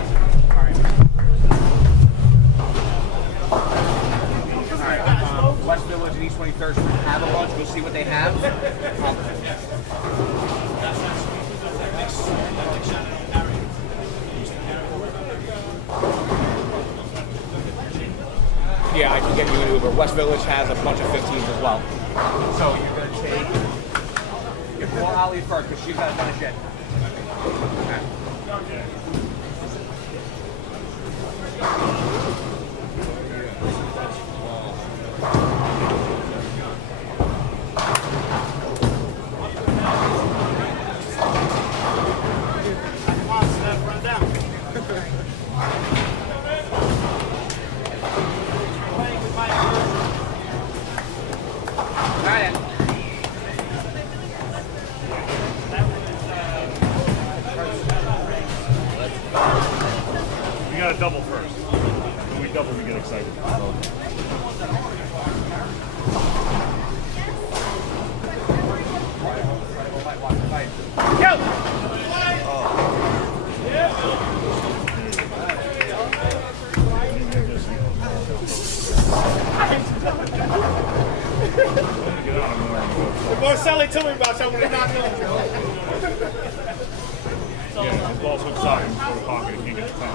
West Village and East 23rd Street have a bunch. We'll see what they have. Yeah, I can get you an Uber. West Village has a bunch of 15s as well. So you're going to take... You call Ali first because she's got to finish it. Okay. Double first. When we double, we get excited. Go! Marcelli told me about something they're not doing. Yeah, his ball's hooked side before the pocket. He can't get the top.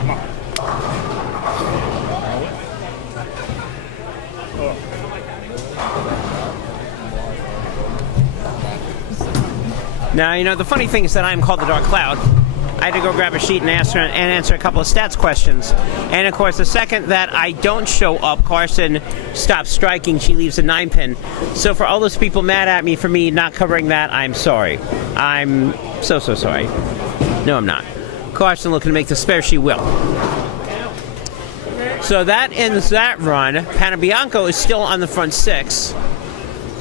Come on. Roll it. Oh. Now, you know, the funny thing is that I'm called the Dark Cloud. I had to go grab a sheet and answer a couple of stats questions. And, of course, the second that I don't show up, Carson stops striking. She leaves a 9-pin. So for all those people mad at me for me not covering that, I'm sorry. I'm so sorry. No, I'm not. Carson looking to make the spare, she will. So that ends that run. Panabianco is still on the front 6.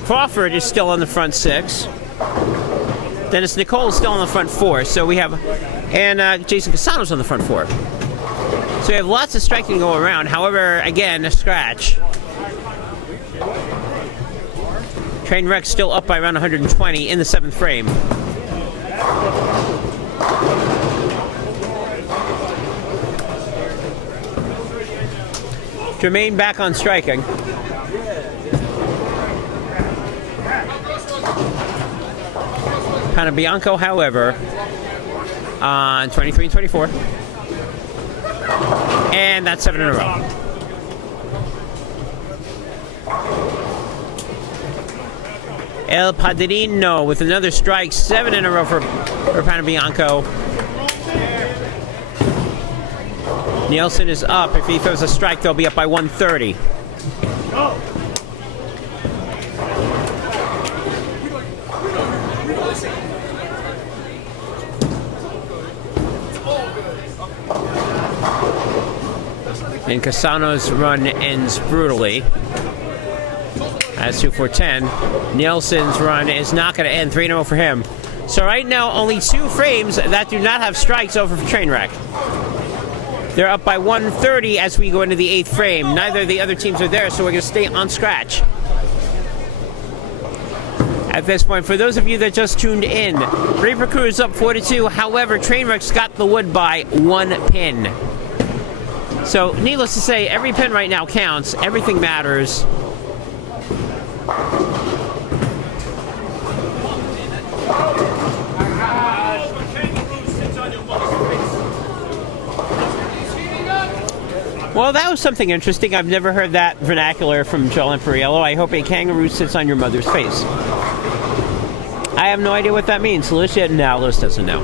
Crawford is still on the front 6. Dennis Nicole is still on the front 4. So we have, and Jason Casano's on the front 4. So we have lots of striking to go around. However, again, a scratch. Trainwreck still up by around 120 in the 7th frame. Jermaine back on striking. Panabianco, however, on 23 and 24. And that's 7 in a row. El Padrino with another strike, 7 in a row for Panabianco. Nielsen is up. If he throws a strike, they'll be up by 130. And Casano's run ends brutally. That's 2-4-10. Nielsen's run is not going to end. 3-0 for him. So right now, only 2 frames that do not have strikes over for Trainwreck. They're up by 130 as we go into the 8th frame. Neither of the other teams are there, so we're going to stay on scratch. At this point, for those of you that just tuned in, Reaper Crew is up 4-2. However, Trainwreck's got the wood by 1 pin. So, needless to say, every pin right now counts. Everything matters. Well, that was something interesting. I've never heard that vernacular from Joel Imperiello. I hope a kangaroo sits on your mother's face. I have no idea what that means. Lucia Nalos doesn't know.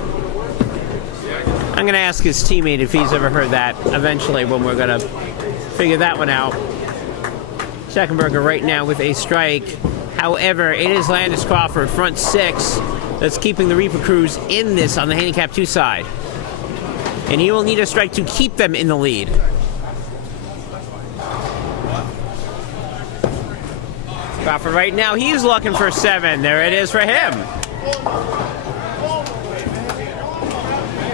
I'm going to ask his teammate if he's ever heard that eventually when we're going to figure that one out. Scheckenberger right now with a strike. However, it is Landis Crawford, front 6, that's keeping the Reaper Crews in this on the handicap 2 side. And he will need a strike to keep them in the lead. Crawford right now, he's looking for 7. There it is for him.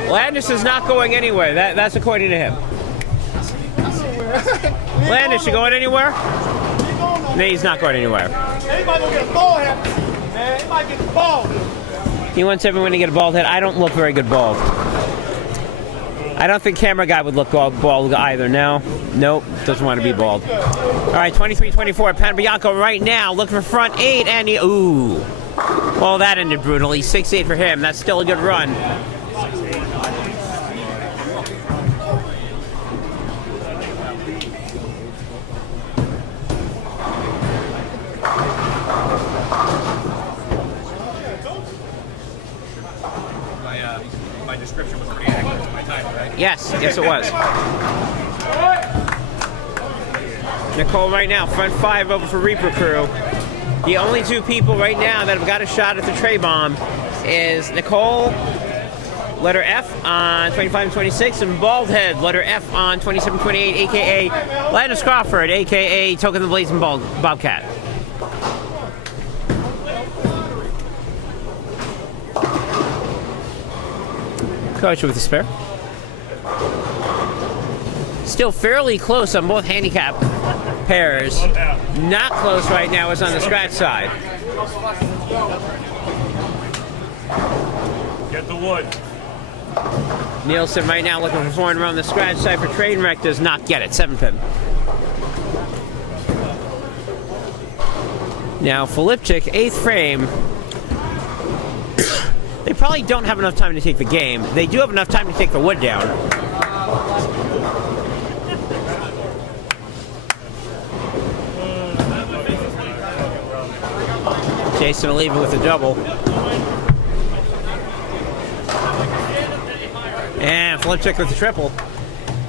Landis is not going anywhere. That's according to him. Landis, you going anywhere? No, he's not going anywhere. He might go get a bald head. Man, he might get a bald. He wants everyone to get a bald head. I don't look very good bald. I don't think camera guy would look bald either. No. Nope. Doesn't want to be bald. All right, 23-24. Panabianco right now looking for front 8. And he... Ooh. Well, that ended brutally. 6-8 for him. That's still a good run. My description was pretty accurate to my time, right? Yes, it was. Nicole right now, front 5 over for Reaper Crew. The only 2 people right now that have got a shot at the tray bomb is Nicole, letter F on 25 and 26, and Baldhead, letter F on 27 and 28, a.k.a. Landis Crawford, a.k.a. Token the Blazing Bobcat. Coach with the spare. Still fairly close on both handicap pairs. Not close right now is on the scratch side. Get the wood. Nielsen right now looking for 4 and around the scratch side for Trainwreck, does not get it. 7 pin. Now Filipchik, 8th frame. They probably don't have enough time to take the game. They do have enough time to take the wood down. Jason will leave it with a double. And Filipchik with the triple.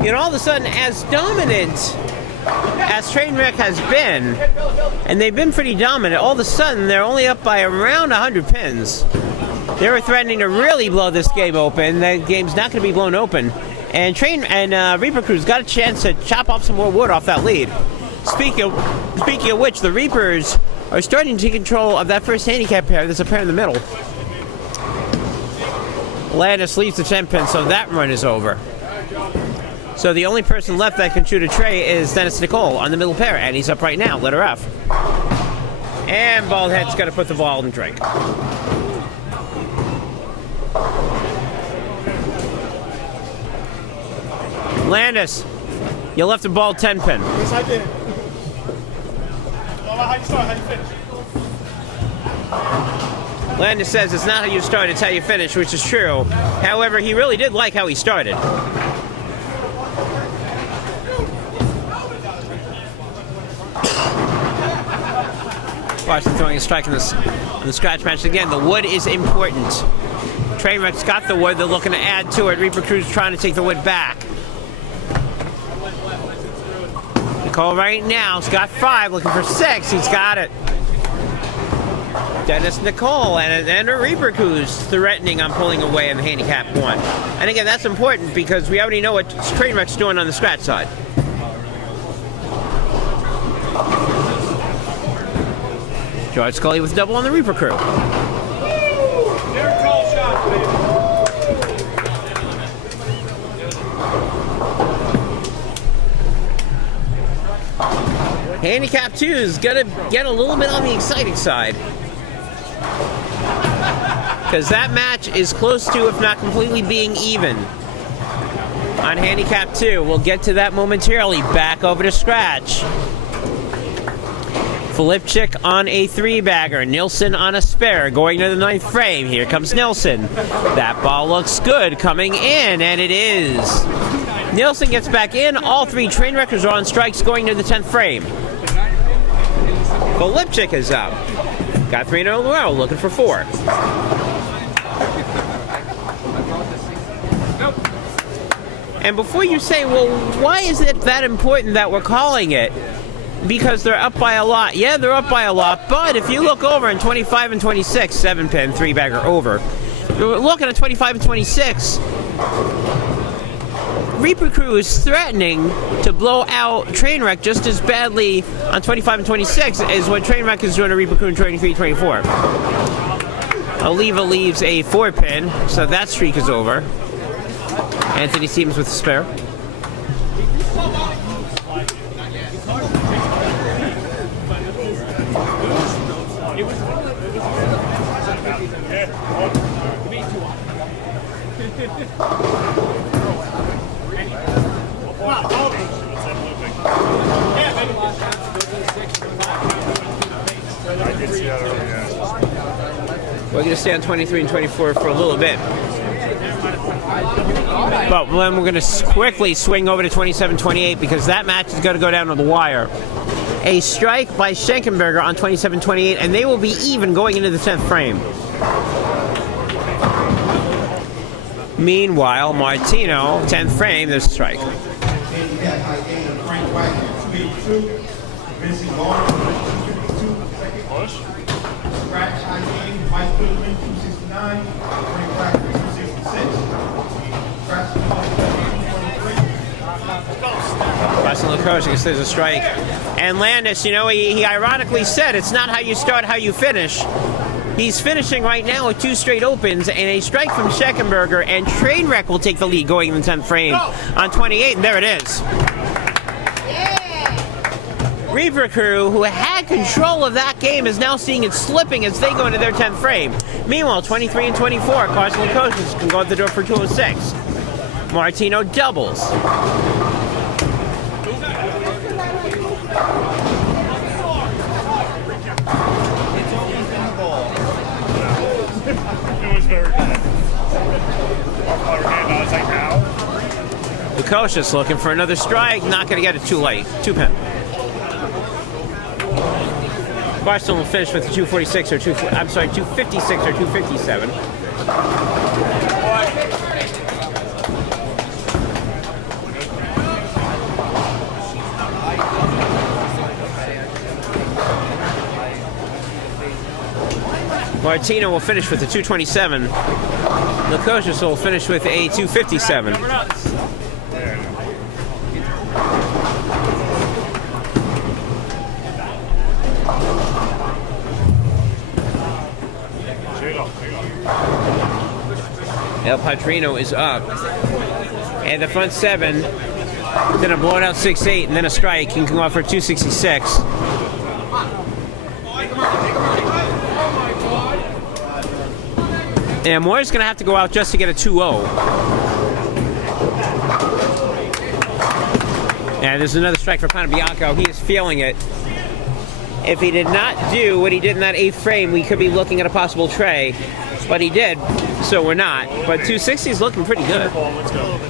You know, all of a sudden, as dominant as Trainwreck has been, and they've been pretty dominant, all of a sudden they're only up by around 100 pins. They were threatening to really blow this game open. That game's not going to be blown open. And Reaper Crew's got a chance to chop off some more wood off that lead. Speaking of which, the Reapers are starting to take control of that first handicap pair. There's a pair in the middle. Landis leaves the 10 pin, so that run is over. So the only person left that can shoot a tray is Dennis Nicole on the middle pair, and he's up right now, letter F. And Baldhead's got to put the ball in the drink. Landis, you left the ball 10 pin. Yes, I did. How you start, how you finish? Landis says it's not how you start, it's how you finish, which is true. However, he really did like how he started. Washington throwing a strike in the scratch match. Again, the wood is important. Trainwreck's got the wood. They're looking to add to it. Reaper Cruz trying to take the wood back. Nicole right now has got 5, looking for 6. He's got it. Dennis Nicole and a Reaper Cruz threatening on pulling away in the handicap 1. And again, that's important because we already know what Trainwreck's doing on the scratch side. George Scully with double on the Reaper Crew. Handicap 2 is going to get a little bit on the exciting side. Because that match is close to, if not completely, being even. On Handicap 2, we'll get to that momentarily. Back over to scratch. Filipchik on a 3-bagger. Nilsson on a spare. Going to the 9th frame. Here comes Nilsson. That ball looks good coming in, and it is. Nilsson gets back in. All 3 Trainwreckers are on strikes going to the 10th frame. Filipchik is up. Got 3 in a row, looking for 4. And before you say, well, why is it that important that we're calling it? Because they're up by a lot. Yeah, they're up by a lot, but if you look over in 25 and 26, 7-pin, 3-bagger over, you're looking at 25 and 26, Reaper Crew is threatening to blow out Trainwreck just as badly on 25 and 26 as what Trainwreck is doing to Reaper Crew in 23 and 24. Oliva leaves a 4-pin, so that streak is over. Anthony Stevens with the spare. We're going to stay on 23 and 24 for a little bit. But then we're going to quickly swing over to 27-28 because that match is going to go down to the wire. A strike by Schenkenberger on 27-28, and they will be even going into the 10th frame. Meanwhile, Martino, 10th frame, there's a strike. Because there's a strike. And Landis, you know, he ironically said it's not how you start, how you finish. He's finishing right now with 2 straight opens and a strike from Schenkenberger, and Trainwreck will take the lead going in the 10th frame on 28, and there it is. Yeah. Reaper Crew, who had control of that game, is now seeing it slipping as they go into their 10th frame. Meanwhile, 23 and 24, Carson Lukosius can go out the door for 206. Martino doubles. It was very bad. I was like, ow. Lukosius looking for another strike, not going to get it too late. 2-pin. Barstow will finish with a 246 or 256 or 257. Martino will finish with a 227. Lukosius will finish with a 257. El Padrino is up. And the front 7, then a blown out 6-8, and then a strike. He can go out for 266. And Moore's going to have to go out just to get a 2-0. And there's another strike for Panabianco. He is feeling it. If he did not do what he did in that 8th frame, we could be looking at a possible tray. But he did, so we're not. But 260 is looking pretty good. Let's go.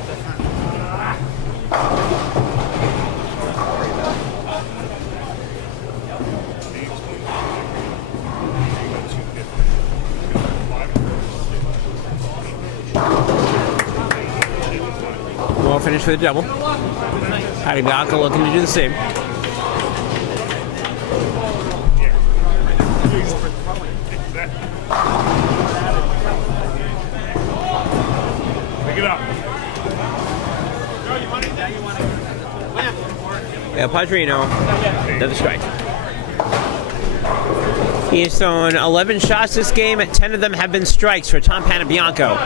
We'll finish with a double. Panabianco looking to do the same. Pick it up. El Padrino, another strike. He has thrown 11 shots this game. 10 of them have been strikes for Tom Panabianco.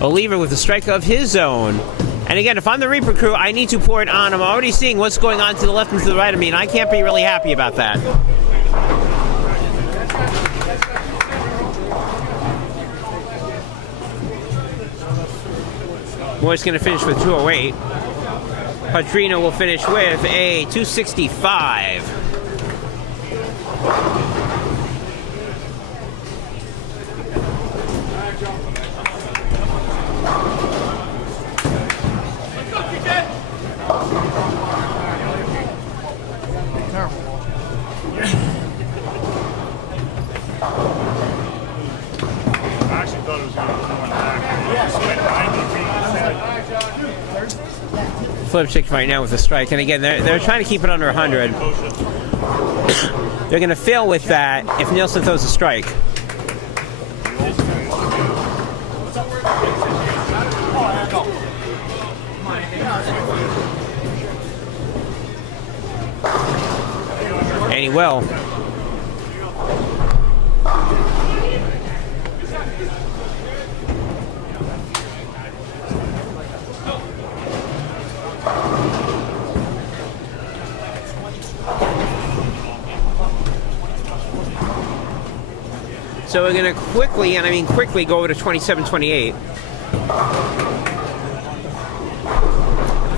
Oliva with a strike of his own. And again, if I'm the Reaper crew, I need to pour it on. I'm already seeing what's going on to the left and to the right of me, and I can't be really happy about that. Moore's going to finish with 208. Padrino will finish with a 265. I actually thought it was going to come back. Flip chick right now with a strike, and again, they're trying to keep it under 100. They're going to fail with that if Nielsen throws a strike. And he will. So we're going to quickly, and I mean quickly, go over to 27-28.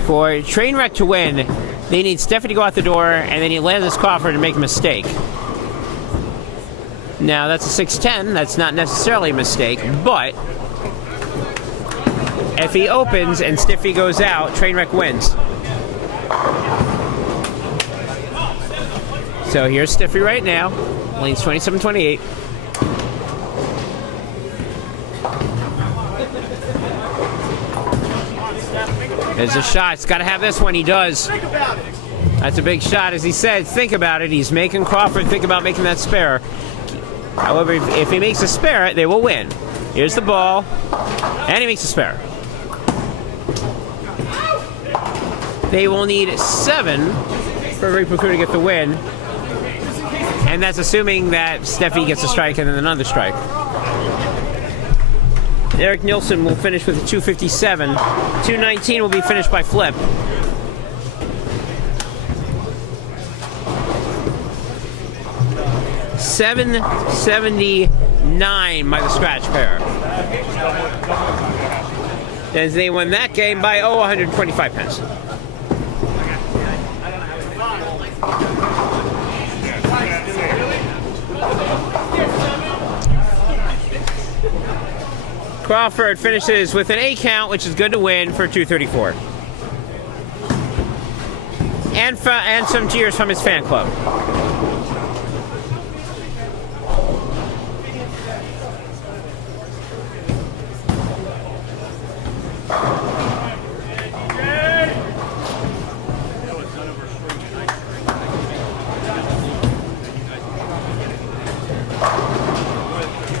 For Trainwreck to win, they need Steffi to go out the door, and then he lands this coffer to make a mistake. Now, that's a 6-10. That's not necessarily a mistake, but if he opens and Stiffy goes out, Trainwreck wins. So here's Stiffy right now. Lanes 27-28. There's a shot. He's got to have this one. He does. That's a big shot. As he said, think about it. He's making Crawford think about making that spare. However, if he makes a spare, they will win. Here's the ball. And he makes a spare. They will need 7 for Reaper Crew to get the win. And that's assuming that Steffi gets a strike and then another strike. Eric Nielsen will finish with a 257. 219 will be finished by Flip. $779 by the scratch pair. As they won that game by 125 pence. Crawford finishes with an 8 count, which is good to win for 234. And some cheers from his fan club.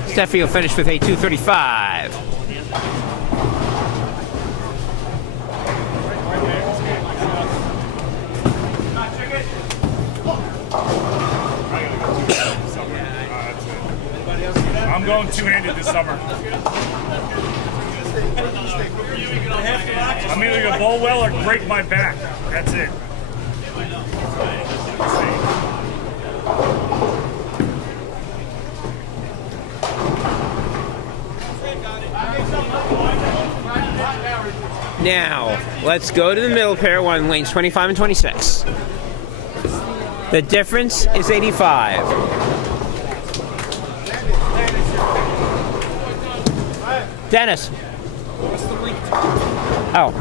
Steffi will finish with a 235. I'm going two-handed this summer. I'm either going to bowl well or break my back. That's it. Now, let's go to the middle pair, one lanes 25 and 26. The difference is 85. Dennis. Oh,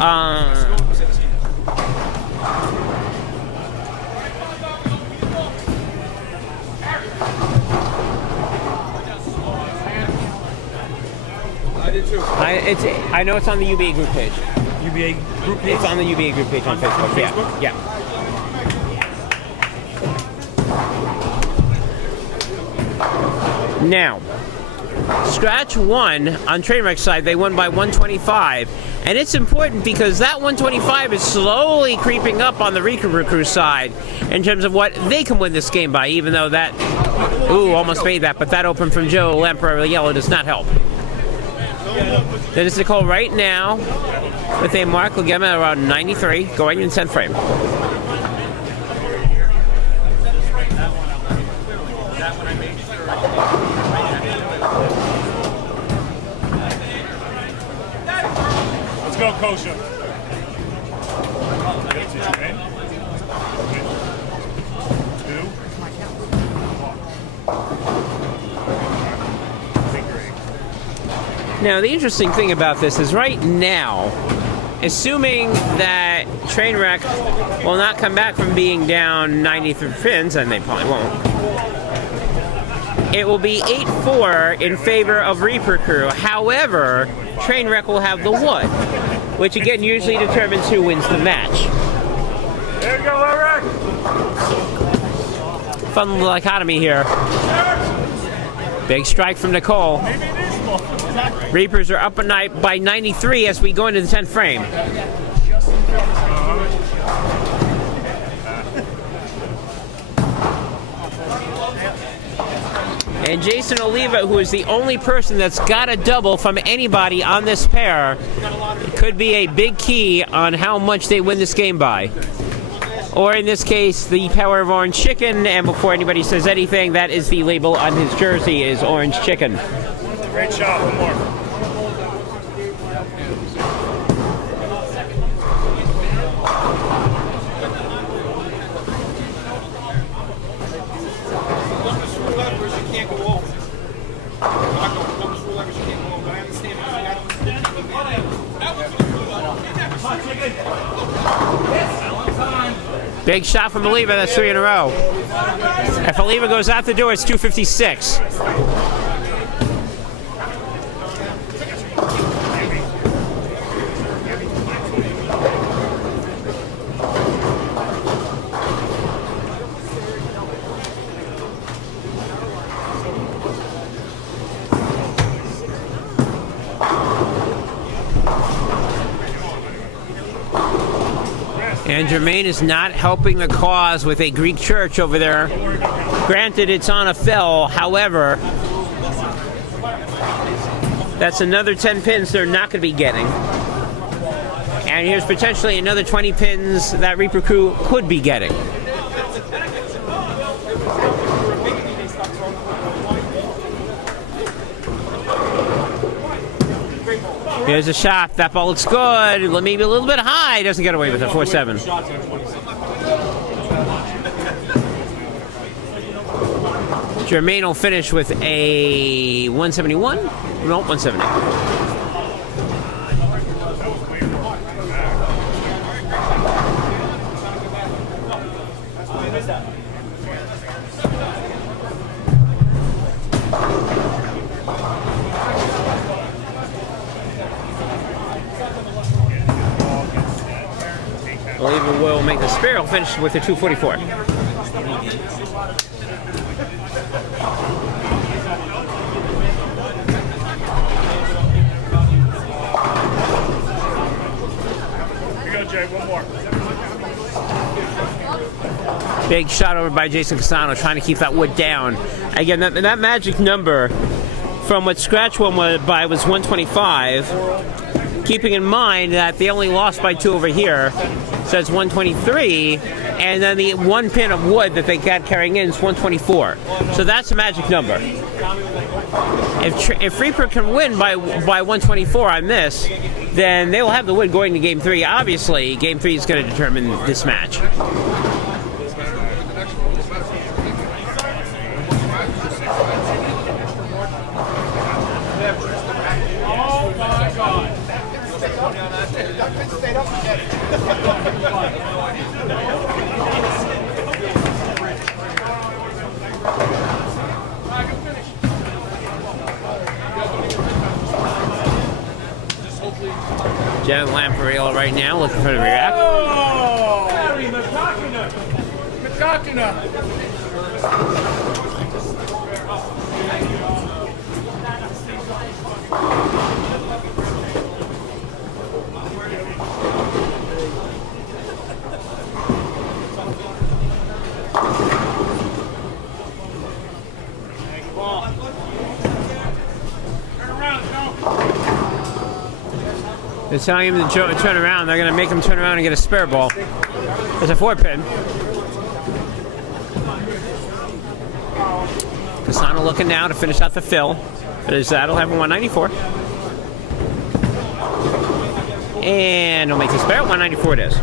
I know it's on the UBA group page. UBA group page? It's on the UBA group page on Facebook. Facebook? Yeah. Now, Scratch won on Trainwreck's side. They won by 125. And it's important because that 125 is slowly creeping up on the Recruit side in terms of what they can win this game by, even though that, almost made that, but that open from Joe Lemperor Yellow does not help. Dennis Nicole right now with a mark Legema at around 93, going in 10th frame. Let's go, Kosha. Now, the interesting thing about this is right now, assuming that Trainwreck will not come back from being down 93 pins, and they probably won't, it will be 8-4 in favor of Reaper Crew. However, Trainwreck will have the wood, which again usually determines who wins the match. There you go, Eric! Fun little dichotomy here. Big strike from Nicole. Reapers are up by 93 as we go into the 10th frame. And Jason Oliva, who is the only person that's got a double from anybody on this pair, could be a big key on how much they win this game by. Or in this case, the power of Orange Chicken, and before anybody says anything, that is the label on his jersey, is Orange Chicken. Great shot, one more. Big shot from Oliva, that's 3 in a row. If Oliva goes out the door, it's 256. And Jermaine is not helping the cause with a Greek church over there. Granted, it's on a fill. However, that's another 10 pins they're not going to be getting. And here's potentially another 20 pins that Reaper Crew could be getting. Here's a shot. That ball looks good. Maybe a little bit high. Doesn't get away with it. 4-7. Jermaine will finish with a 171. No, 170. Oliva will make the spare. He'll finish with a 244. Here you go, Jay, one more. Big shot over by Jason Casano, trying to keep that wood down. Again, that magic number from what Scratch won by was 125. Keeping in mind that they only lost by 2 over here, says 123, and then the 1 pin of wood that they got carrying in is 124. So that's a magic number. If Reaper can win by 124 on this, then they will have the win going to Game 3. Obviously, Game 3 is going to determine this match. Oh my God. Jen Lamparello right now looking for the react. Oh! Harry McCockina! They're telling him to turn around. They're going to make him turn around and get a spare ball. There's a 4-pin. Kasana looking now to finish out the fill. But that'll have a 194. And he'll make the spare. 194 it is.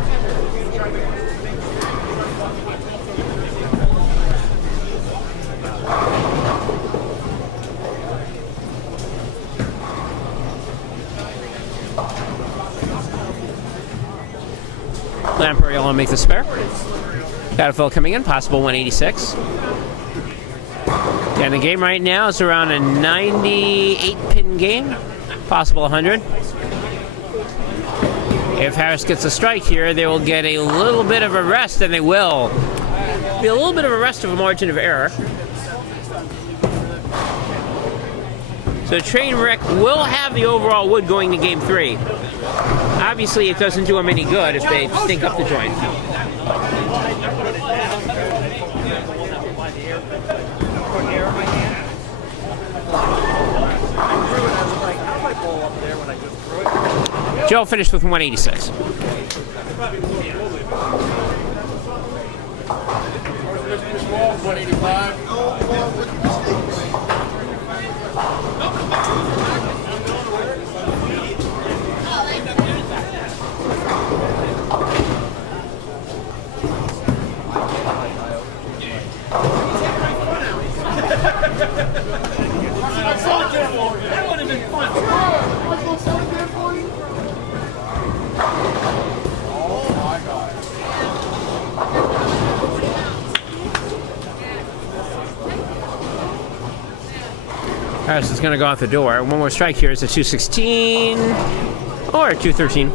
Lamparello will make the spare. Catafil coming in, possible 186. And the game right now is around a 98-pin game, possible 100. If Harris gets a strike here, they will get a little bit of a rest, and they will. Be a little bit of a rest of a margin of error. So Trainwreck will have the overall wood going to Game 3. Obviously, it doesn't do them any good if they stink up the joint. Joe finished with 186. That would have been fun. Harris is going to go out the door. One more strike here is a 216 or a 213.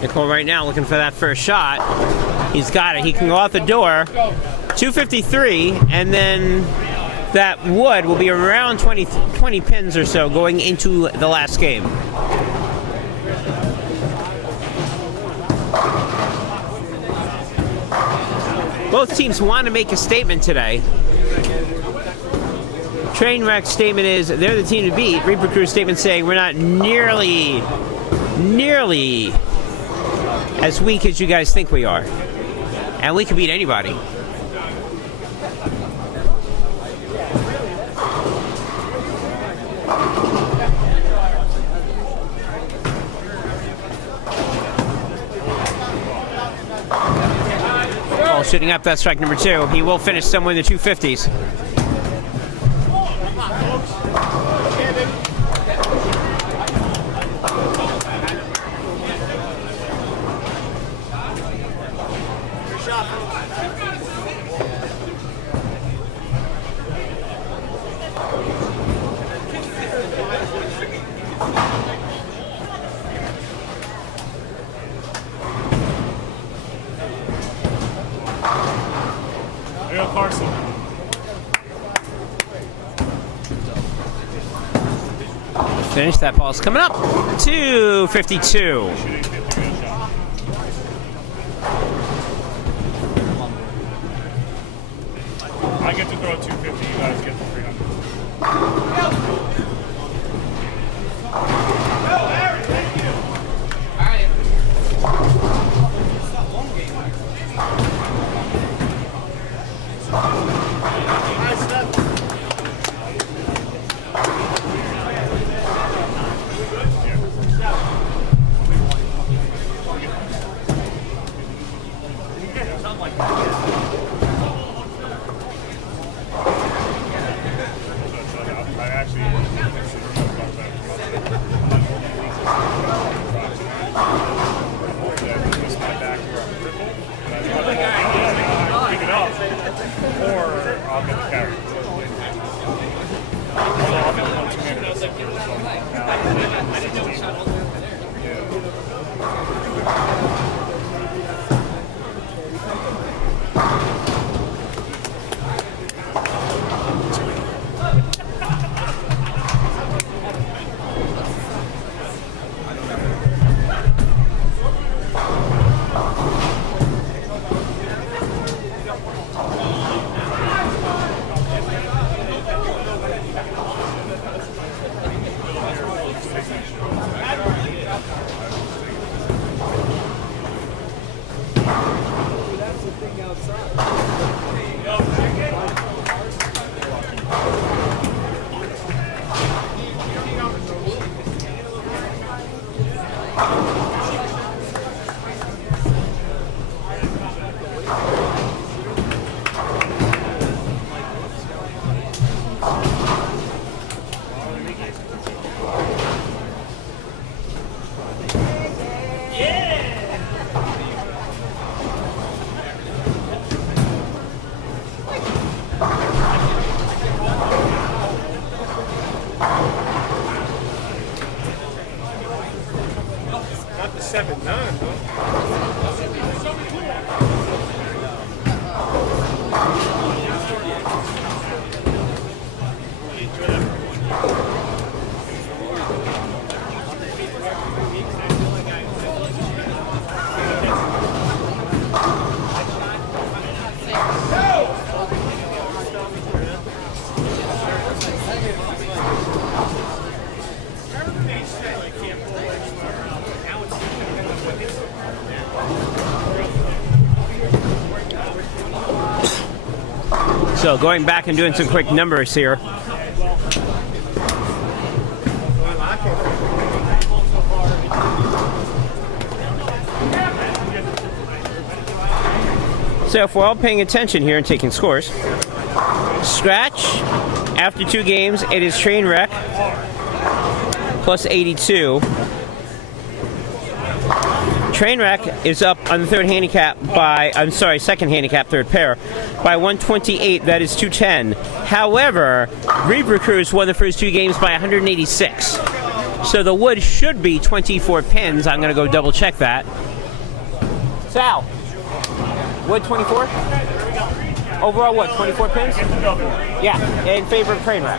Nicole right now looking for that first shot. He's got it. He can go out the door. 253, and then that wood will be around 20 pins or so going into the last game. Both teams want to make a statement today. Trainwreck's statement is they're the team to beat. Reaper Crew's statement saying we're not nearly as weak as you guys think we are. And we can beat anybody. Oh, shooting up that strike number 2. He will finish somewhere in the 250s. Finish. That ball's coming up. 252. get to throw 250, you guys get to 300. I actually pick it up, or I'll get the carry. Although I'll get 1 2 minutes. Not the 7-9, though. So going back and doing some quick numbers here. So if we're all paying attention here and taking scores, scratch after 2 games, it is Trainwreck plus 82. Trainwreck is up on the second handicap, third pair, by 128. That is 210. However, Reaper Cruise won the first 2 games by 186. So the wood should be 24 pins. I'm going to go double check that. Sal, wood 24? Overall wood, 24 pins? Yeah, in favor of Trainwreck.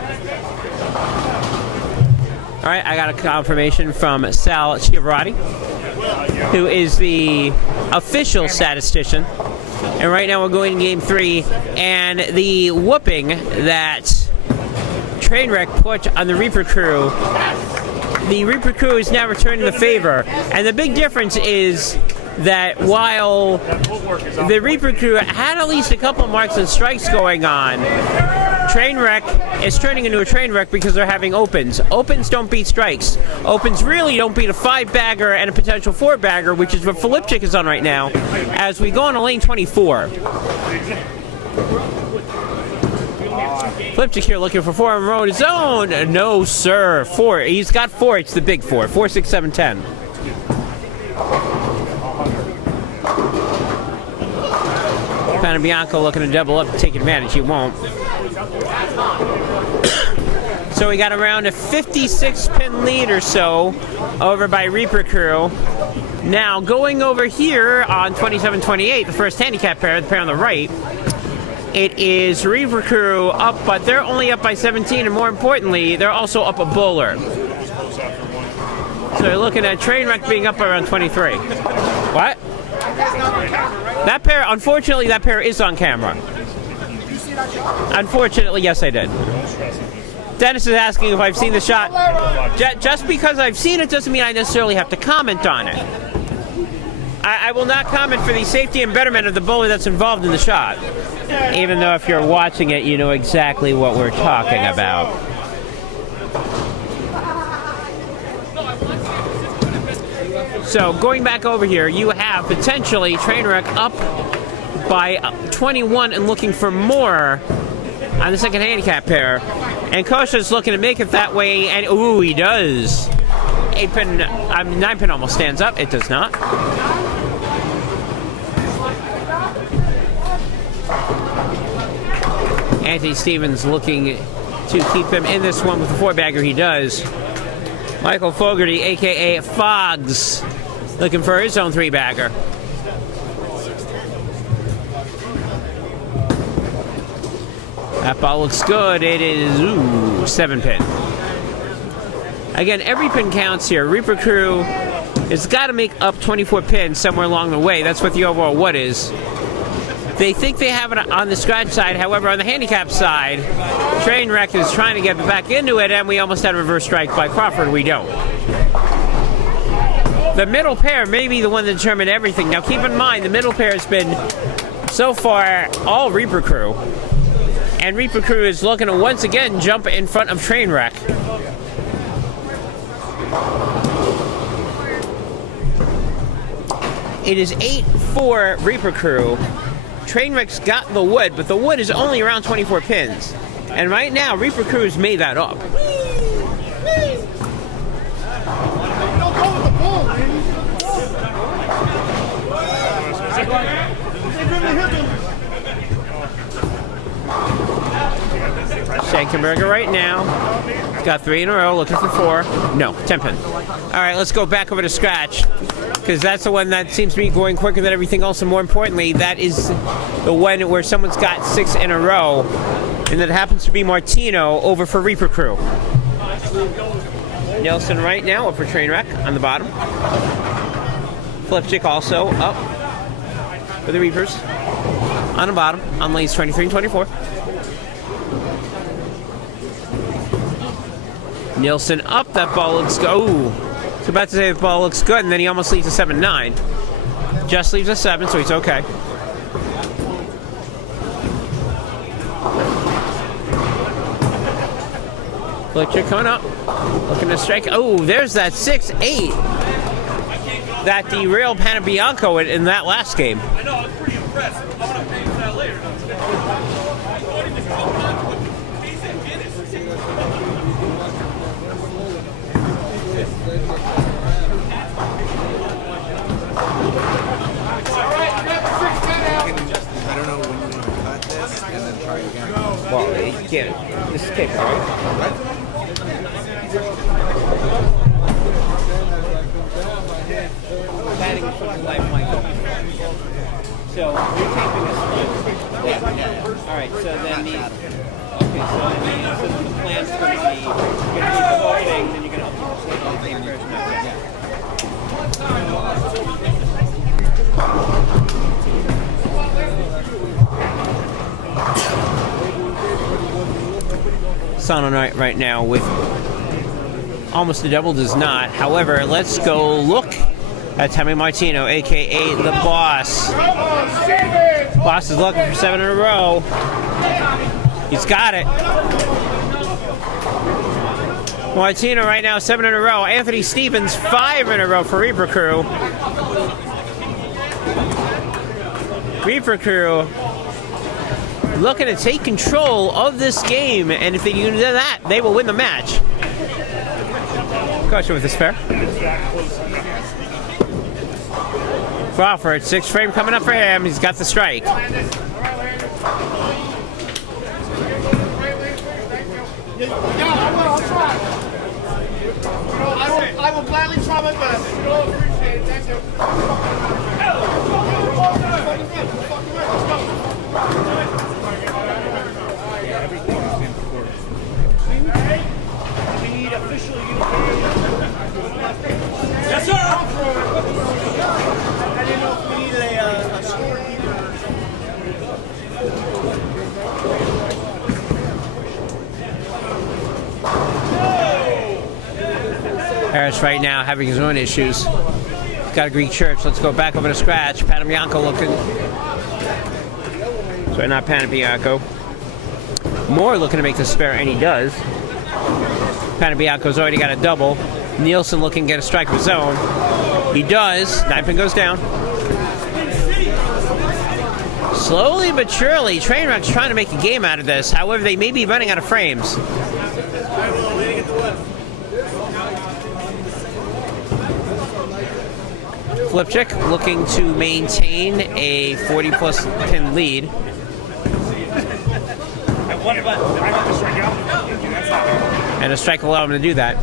All right, I got a confirmation from Sal Chiavarati, who is the official statistician. And right now we're going to game 3, and the whooping that Trainwreck put on the Reaper Crew, the Reaper Crew is now returning the favor. And the big difference is that while the Reaper Crew had at least a couple marks and strikes going on, Trainwreck is turning into a Trainwreck because they're having opens. Opens don't beat strikes. Opens really don't beat a 5-bagger and a potential 4-bagger, which is what Filipchik is on right now, as we go on to lane 24. Filipchik here looking for 4 on road his own. No, sir. 4. He's got 4. It's the big 4. 4, 6, 7, 10. Panabianco looking to double up to take advantage. He won't. So we got around a 56-pin lead or so over by Reaper Crew. Now going over here on 27-28, the first handicap pair, the pair on the right, it is Reaper Crew up, but they're only up by 17, and more importantly, they're also up a bowler. So you're looking at Trainwreck being up around 23. What? That pair, unfortunately, that pair is on camera. Unfortunately, yes, I did. Dennis is asking if I've seen the shot. Just because I've seen it doesn't mean I necessarily have to comment on it. I will not comment for the safety and betterment of the bowler that's involved in the shot. Even though if you're watching it, you know exactly what we're talking about. So going back over here, you have potentially Trainwreck up by 21 and looking for more on the second handicap pair. And Kosha's looking to make it that way, and ooh, he does. 9 pin almost stands up. It does not. Anthony Stevens looking to keep him in this one with the 4-bagger. He does. Michael Fogarty, a.k.a. Foggs, looking for his own 3-bagger. That ball looks good. It is, 7 pin. Again, every pin counts here. Reaper Crew has got to make up 24 pins somewhere along the way. That's what the overall what is. They think they have it on the scratch side. However, on the handicap side, Trainwreck is trying to get back into it, and we almost had a reverse strike by Crawford. We don't. The middle pair may be the one to determine everything. Now, keep in mind, the middle pair has been, so far, all Reaper Crew. And Reaper Crew is looking to once again jump in front of Trainwreck. It is 8-4 Reaper Crew. Trainwreck's got the wood, but the wood is only around 24 pins. And right now, Reaper Crew has made that up. Don't go with the ball, man. Schenkenberger right now. Got 3 in a row, looking for 4. No, 10 pin. All right, let's go back over to scratch, because that's the one that seems to be going quicker than everything else, and more importantly, that is the one where someone's got 6 in a row, and that happens to be Martino over for Reaper Crew. Nelson right now up for Trainwreck on the bottom. Flipstick also up for the Reapers on the bottom on lanes 23 and 24. Nielsen up, that ball looks good. Ooh, I was about to say the ball looks good, and then he almost leaves a 7-9. Just leaves a 7, so he's okay. Fletcher coming up, looking to strike. Oh, there's that 6-8 that derailed Panabianco in that last game. I know, I was pretty impressed. I want to pay for that later. I don't know when you want to cut this and then try again. Well, you can't. This is tape, right? Batting in front of life, Michael. So you're taping this. Yeah. All right. So then the. Okay. So the plan's going to be you're going to do the whole thing, then you're going to upload the same version of it. Son on right now with almost a double does not. However, let's go look at Tommy Martino, a.k.a. the Boss. Boss is looking for 7 in a row. He's got it. Martino right now, 7 in a row. Anthony Stevens, 5 in a row for Reaper Crew. Reaper Crew looking to take control of this game, and if they do that, they will win the match. Question with this pair. Crawford, 6 frame coming up for him. He's got the strike. I will gladly try my best. Appreciate it. Thank you. We need official uniform. Yes, sir! I didn't know if we needed a scorekeeper or something. Harris right now having his own issues. Got a Greek church. Let's go back over to scratch. Panabianco looking. Sorry, not Panabianco. Moore looking to make the spare, and he does. Panabianco's already got a double. Nielsen looking to get a strike of his own. He does. 9-pin goes down. Slowly but surely, Trainwreck's trying to make a game out of this. However, they may be running out of frames. Flipchick looking to maintain a 40-plus pin lead. And a strike will allow him to do that.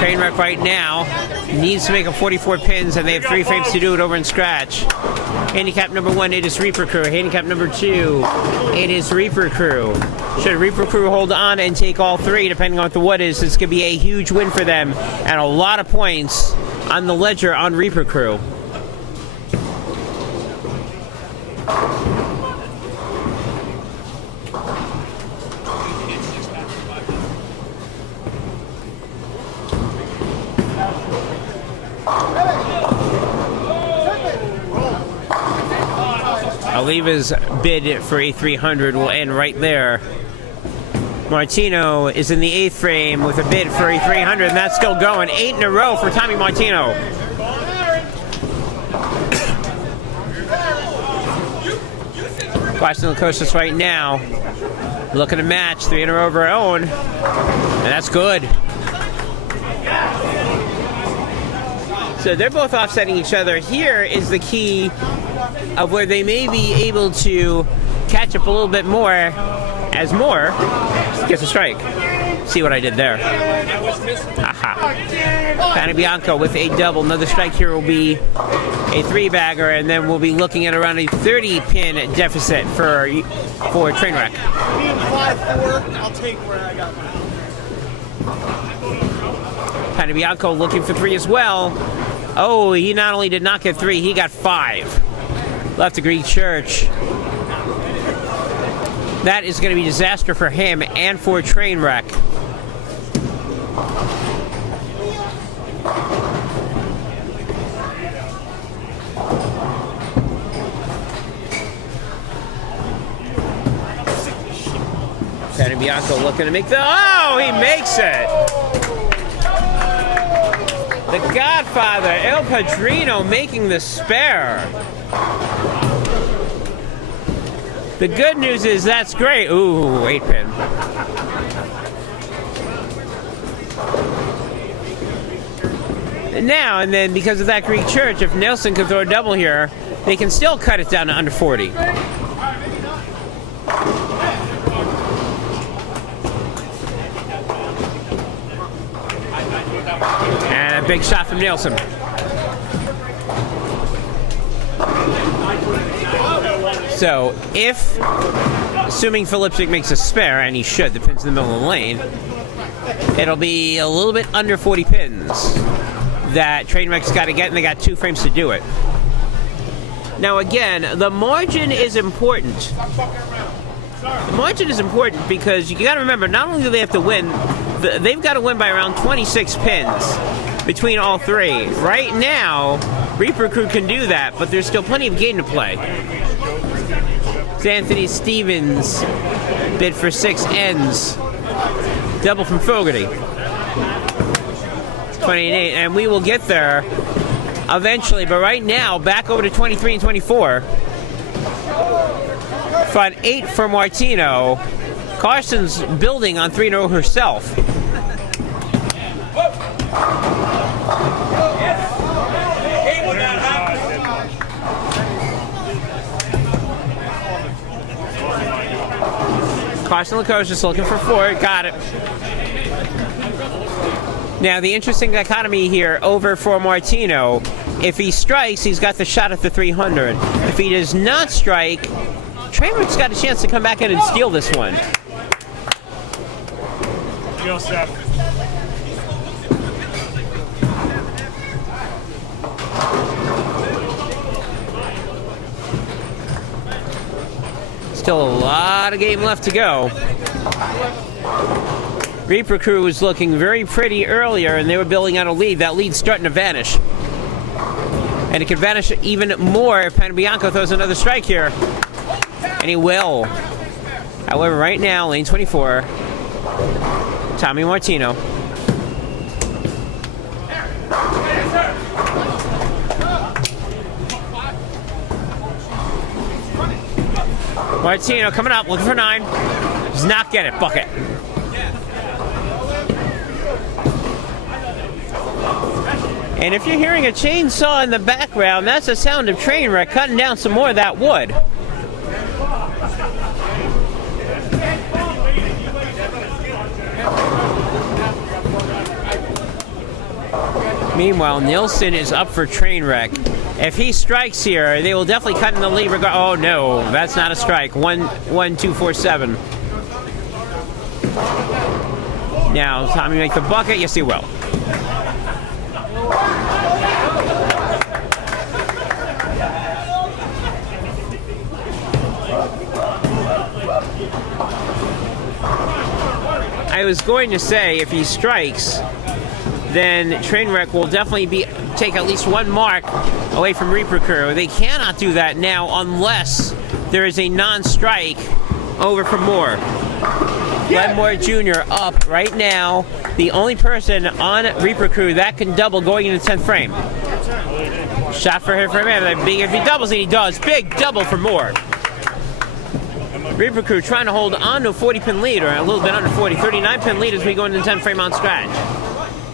Trainwreck right now needs to make a 44 pins, and they have 3 frames to do it over in scratch. Handicap number 1, it is Reaper Crew. Handicap number 2, it is Reaper Crew. Should Reaper Crew hold on and take all 3, depending on what the wood is, this could be a huge win for them, and a lot of points on the ledger on Reaper Crew. Oliva's bid for a 300 will end right there. Martino is in the 8th frame with a bid for a 300, and that's still going. 8 in a row for Tommy Martino. Watching the Coastas right now. Looking to match 3 in a row of our own, and that's good. So they're both offsetting each other. Here is the key of where they may be able to catch up a little bit more as Moore gets a strike. See what I did there? Aha. Panabianco with a double. Another strike here will be a 3-bagger, and then we'll be looking at around a 30-pin deficit for Trainwreck. Being 5-4, I'll take where I got mine. Panabianco looking for 3 as well. Oh, he not only did not get 3, he got 5. Left the Greek church. That is going to be disaster for him and for Trainwreck. Panabianco looking to make the... Oh, he makes it! The Godfather, El Padrino, making the spare. The good news is that's great. Ooh, 8-pin. Now, and then because of that Greek church, if Nelson can throw a double here, they can still cut it down to under 40. And a big shot from Nielsen. So, if, assuming Filipczyk makes a spare, and he should, the pin's in the middle of the lane, it'll be a little bit under 40 pins that Trainwreck's got to get, and they got 2 frames to do it. Now again, the margin is important. The margin is important because you got to remember, not only do they have to win, they've got to win by around 26 pins between all 3. Right now, Reaper Crew can do that, but there's still plenty of game to play. Anthony Stevens bid for 6 ends. Double from Fogarty. 28, and we will get there eventually, but right now, back over to 23 and 24. Front 8 for Martino. Carson's building on 3 in a row herself. Carson Lacoste just looking for 4. Got it. Now, the interesting dichotomy here over for Martino. If he strikes, he's got the shot at the 300. If he does not strike, Trainwreck's got a chance to come back in and steal this one. Go, Seth. Still a lot of game left to go. Reaper Crew was looking very pretty earlier, and they were building out a lead. That lead's starting to vanish. And it could vanish even more if Panabianco throws another strike here. And he will. However, right now, lane 24, Tommy Martino. Martino coming up, looking for 9. Does not get it, bucket. And if you're hearing a chainsaw in the background, that's the sound of train wreck cutting down some more of that wood. Meanwhile, Nielsen is up for train wreck. If he strikes here, they will definitely cut in the lead. Oh no, that's not a strike. 1-2-4-7. Now, Tommy make the bucket. Yes, he will. I was going to say, if he strikes, then Trainwreck will definitely take at least 1 mark away from Reaper Crew. They cannot do that now unless there is a non-strike over from Moore. Glenmore Jr. up right now. The only person on Reaper Crew that can double going into the 10th frame. Shot for him, if he doubles it, he does. Big double for Moore. Reaper Crew trying to hold on to a 40-pin lead, or a little bit under 40, 39-pin lead as we go into the 10th frame on scratch.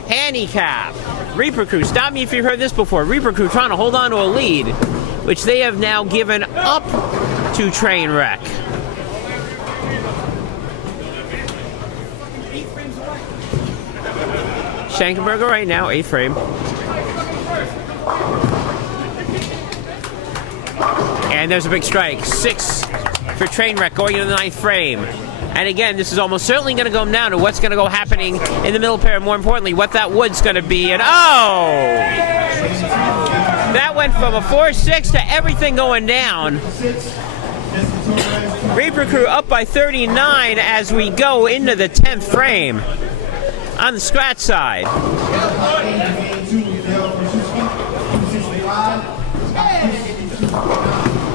Handicap. Reaper Crew, stop me if you've heard this before. Reaper Crew trying to hold on to a lead, which they have now given up to Trainwreck. Schenkenberger right now, 8th frame. And there's a big strike. 6 for Trainwreck going into the 9th frame. And again, this is almost certainly going to come down to what's going to go happening in the middle pair. More importantly, what that wood's going to be. And oh! That went from a 4-6 to everything going down. Reaper Crew up by 39 as we go into the 10th frame on the scratch side.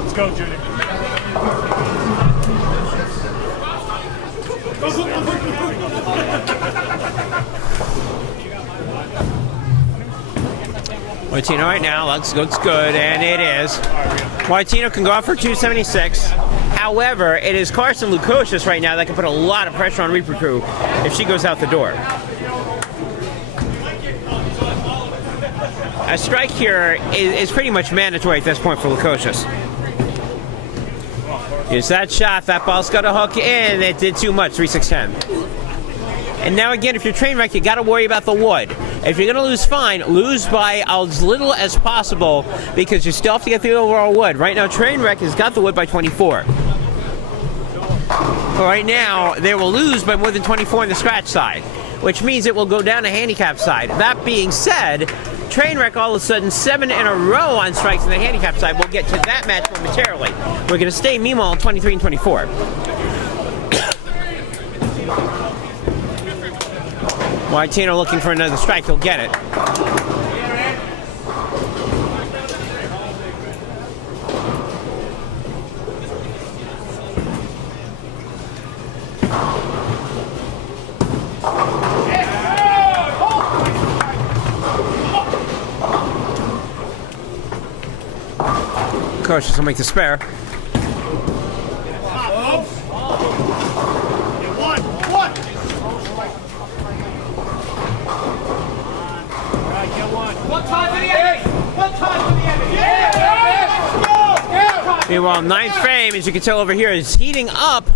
Let's go, Judy. Martino right now looks good, and it is. Martino can go out for 276. However, it is Carson Lukosius right now that can put a lot of pressure on Reaper Crew if she goes out the door. A strike here is pretty much mandatory at this point for Lukosius. Here's that shot. That ball's got to hook in. It did too much. 3-6-10. And now again, if you're Trainwreck, you got to worry about the wood. If you're going to lose, fine. Lose by as little as possible because you still have to get the overall wood. Right now, Trainwreck has got the wood by 24. But right now, they will lose by more than 24 on the scratch side, which means it will go down to handicap side. That being said, Trainwreck all of a sudden 7 in a row on strikes on the handicap side. We'll get to that match momentarily. We're going to stay meanwhile on 23 and 24. Martino looking for another strike. He'll get it. Cautious will make the spare. Meanwhile, 9th frame, as you can tell over here, is heating up.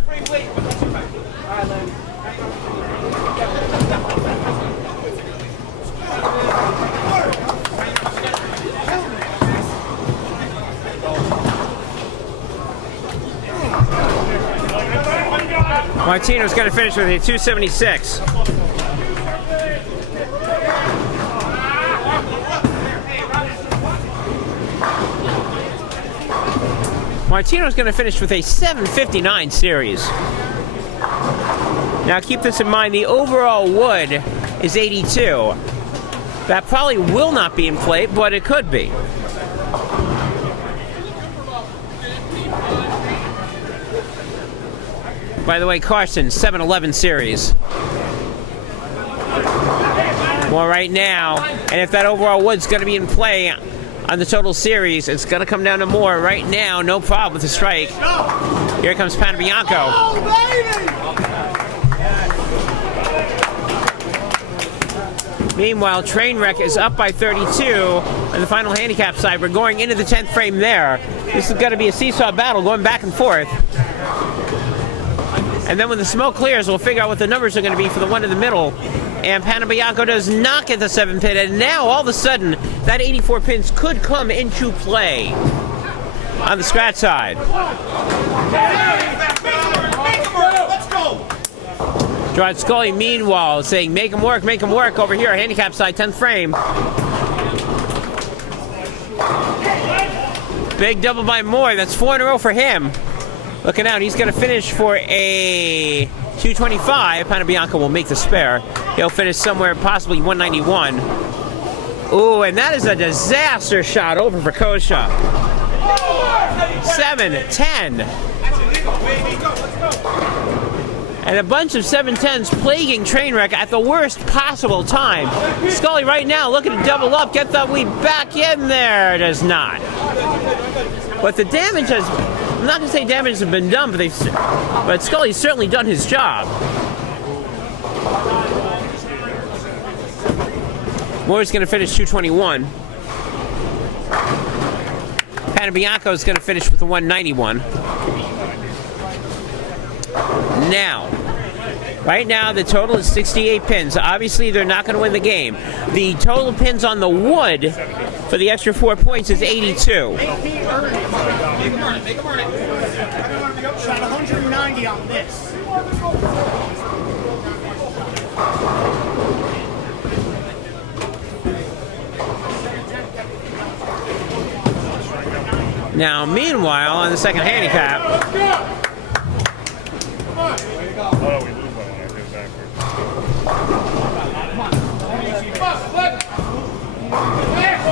Martino's going to finish with a 276. Martino's going to finish with a 759 series. Now keep this in mind, the overall wood is 82. That probably will not be in play, but it could be. By the way, Carson, 711 series. Well, right now, and if that overall wood's going to be in play on the total series, it's going to come down to more. Right now, no problem with the strike. Here comes Panabianco. Meanwhile, Trainwreck is up by 32 on the final handicap side. We're going into the 10th frame there. This is going to be a seesaw battle going back and forth. And then when the smoke clears, we'll figure out what the numbers are going to be for the one in the middle. And Panabianco does not get the 7 pin. And now, all of a sudden, that 84 pins could come into play on the scratch side. Gerard Scully, meanwhile, saying, make him work over here, handicap side, 10th frame. Big double by Moore, that's 4 in a row for him. Looking out, he's going to finish for a 225. Panabianco will make the spare. He'll finish somewhere possibly 191. Ooh, and that is a disaster shot over for Kosha. 7-10. And a bunch of 7-10s plaguing Trainwreck at the worst possible time. Scully right now looking to double up, get that lead back in there. Does not. But the damage has, I'm not going to say damage has been done, but Scully's certainly done his job. Moore's going to finish 221. Panabianco is going to finish with a 191. Now, right now the total is 68 pins. Obviously, they're not going to win the game. The total pins on the wood for the extra 4 points is 82. Shot 190 on this. Now, meanwhile, on the second handicap, Oh, we lose by one. I did backwards.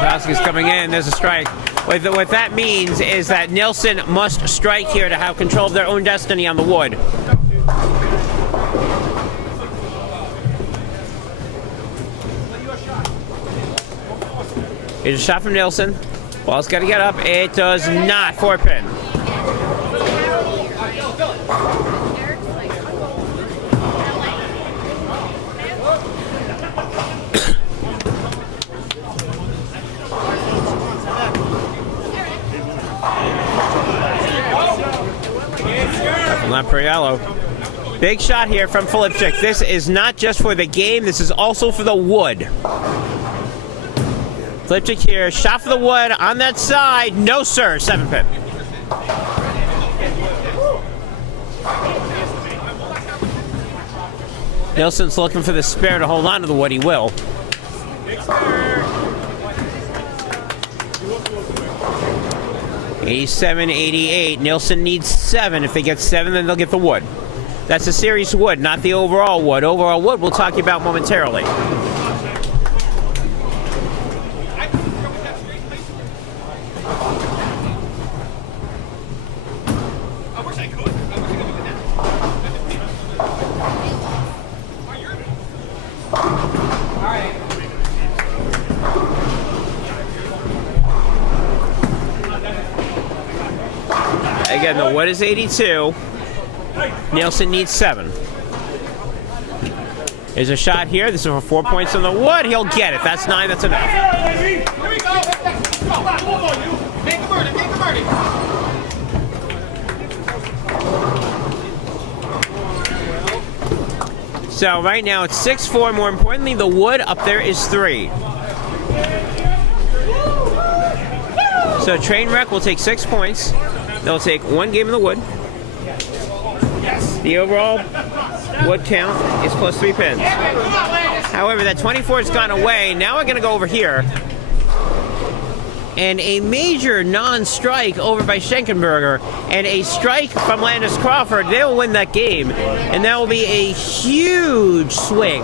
Vasquez coming in. There's a strike. What that means is that Nilsson must strike here to have control of their own destiny on the wood. Here's a shot from Nilsson. Ball's got to get up. It does not. 4 pin. Lampriello. Big shot here from Filipczyk. This is not just for the game, this is also for the wood. Filipczyk here, shot for the wood on that side. No, sir. 7 pin. Nilsson's looking for the spare to hold on to the wood. He will. 87-88. Nilsson needs 7. If they get 7, then they'll get the wood. That's the series wood, not the overall wood. Overall wood we'll talk about momentarily. Again, the wood is 82. Nilsson needs 7. There's a shot here. This is for 4 points on the wood. He'll get it. That's 9. That's enough. Here we go. Make a birdie. Make a birdie. So right now it's 6-4. More importantly, the wood up there is 3. So Trainwreck will take 6 points. They'll take 1 game in the wood. The overall wood count is plus 3 pins. However, that 24 has gone away. Now we're going to go over here. and a major non-strike over by Schenkenberger, and a strike from Landis Crawford. They'll win that game, and that will be a huge swing.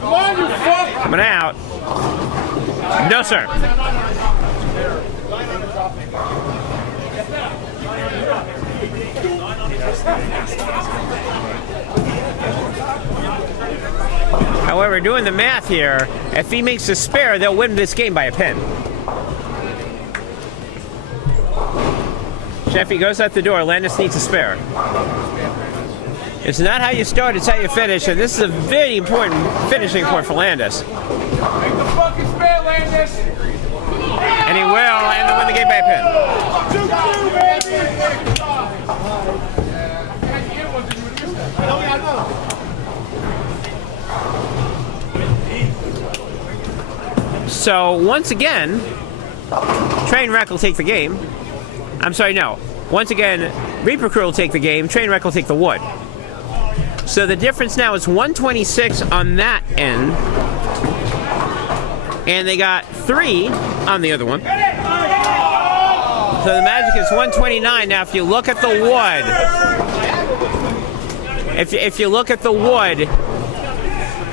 Coming out. No, sir. However, doing the math here, if he makes a spare, they'll win this game by a pin. Sheffy goes out the door. Landis needs a spare. It's not how you start, it's how you finish, and this is a very important finishing point for Landis. Make the fucking spare, Landis. And he will, and they'll win the game by a pin. So, once again, Trainwreck will take the game. I'm sorry, no. Once again, Reaper Crew will take the game, Trainwreck will take the wood. So the difference now is 126 on that end. And they got 3 on the other one. So the magic is 129. Now if you look at the wood, if you look at the wood,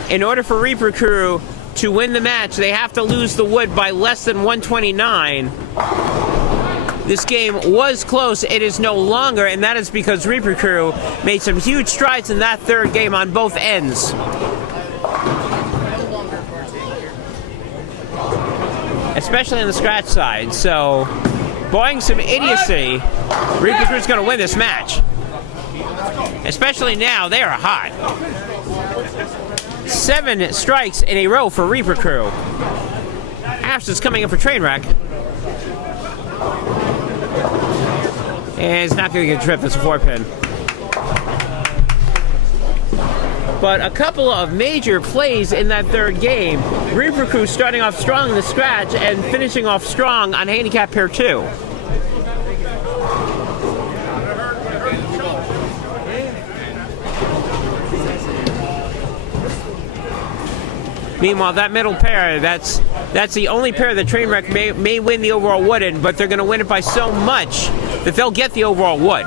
in order for Reaper Crew to win the match, they have to lose the wood by less than 129. This game was close. It is no longer, and that is because Reaper Crew made some huge strides in that third game on both ends. Especially on the scratch side. So, barring some idiocy, Reaper Crew's going to win this match. Especially now, they are hot. 7 strikes in a row for Reaper Crew. Ash is coming in for Trainwreck. And it's not going to get tripped. It's a 4-pin. But a couple of major plays in that third game. Reaper Crew starting off strong in the scratch and finishing off strong on handicap pair 2. Meanwhile, that middle pair, that's the only pair that Trainwreck may win the overall wood in, but they're going to win it by so much that they'll get the overall wood.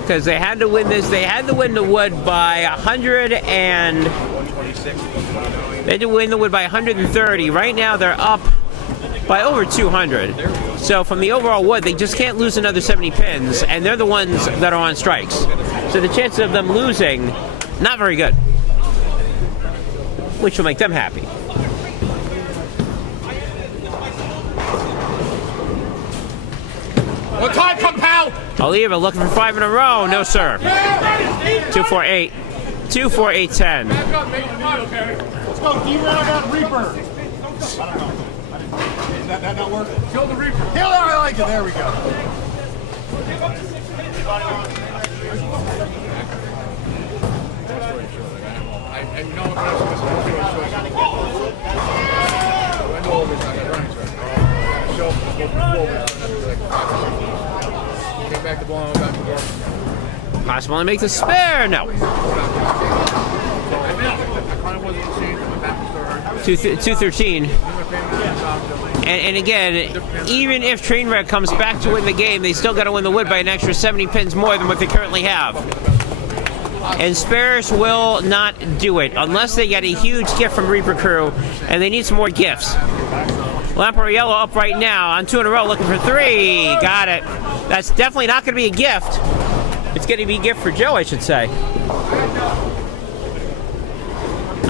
Because they had to win this, they had to win the wood by 100 and... They had to win the wood by 130. Right now, they're up by over 200. So from the overall wood, they just can't lose another 70 pins, and they're the ones that are on strikes. So the chances of them losing, not very good. Which will make them happy. What time, come pal? Oliva looking for 5 in a row. No, sir. 2-4-8. 2-4-8-10. Let's go, D-Round out Reaper. I don't know. That not work? Kill the Reaper. Kill it, I like it. There we go. Possible to make the spare. No. 213. And again, even if Trainwreck comes back to win the game, they still got to win the wood by an extra 70 pins more than what they currently have. And spares will not do it unless they get a huge gift from Reaper Crew, and they need some more gifts. Lamparello up right now on 2 in a row, looking for 3. Got it. That's definitely not going to be a gift. It's going to be a gift for Joe, I should say.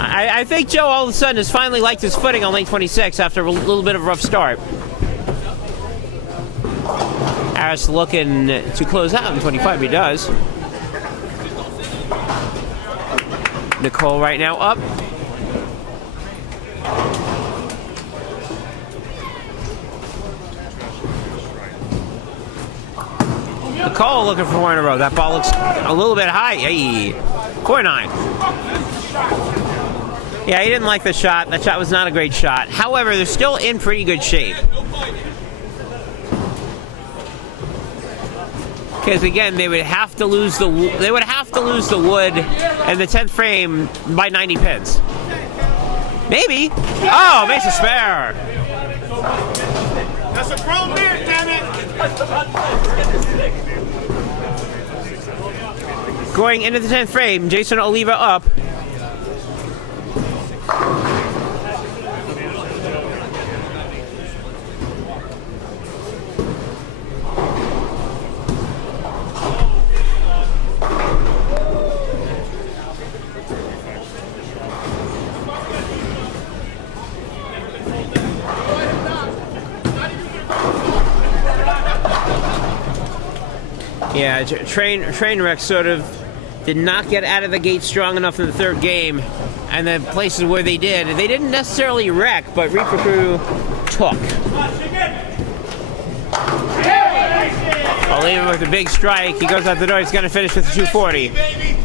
I think Joe all of a sudden has finally liked his footing on lane 26 after a little bit of a rough start. Harris looking to close out in 25, he does. Nicole right now up. Nicole looking for 4 in a row. That ball looks a little bit high. Hey, 4-9. Yeah, he didn't like the shot. That shot was not a great shot. However, they're still in pretty good shape. Because again, they would have to lose the to lose the wood in the 10th frame by 90 pins. Maybe. Oh, makes a spare. That's a grown man, damn it! Going into the 10th frame, Jason Oliva up. Yeah, Trainwreck sort of did not get out of the gate strong enough in the third game, and the places where they didn't necessarily wreck, but Reaper Crew took. Oliva with a big strike. He goes out the door. He's going to finish with a 240.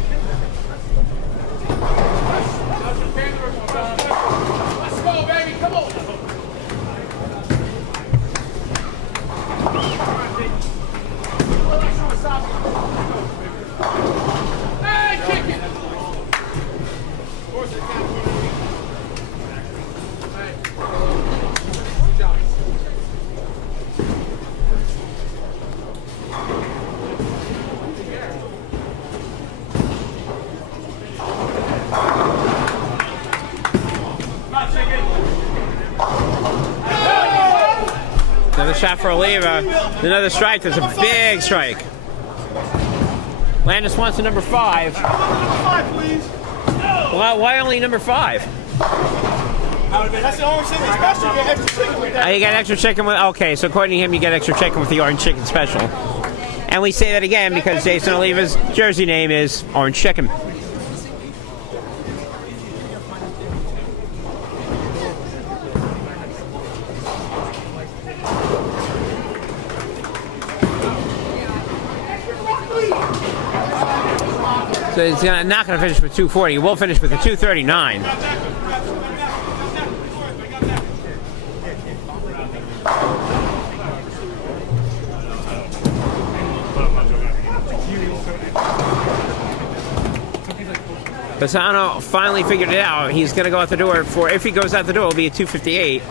Another shot for Oliva. Another strike. That's a big strike. Landis wants a number 5. Number 5, please. Well, why only number 5? That's the orange chicken special. You get extra chicken with that. You get extra chicken with. Okay, so according to him, you get extra chicken with the orange chicken special. And we say that again because Jason Oliva's jersey name is Orange Chicken. So he's not going to finish with 240. He will finish with a 239. Pisano finally figured it out. He's going to go out the door for, if he goes out the door, it'll be a 258.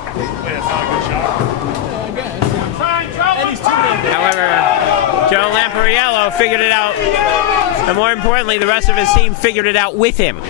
However, Joe Lampariello figured it out. And more importantly, the rest of his team figured it out with him.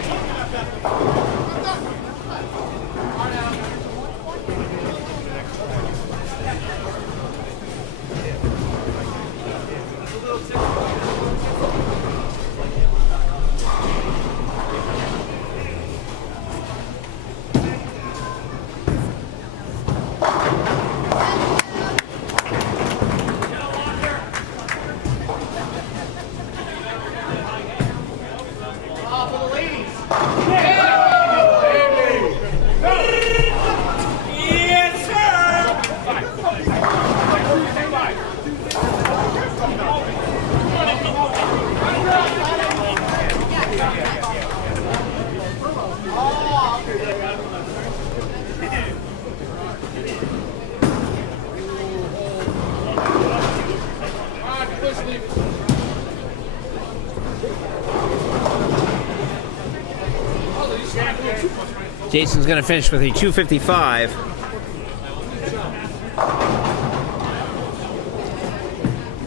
Jason's going to finish with a 255.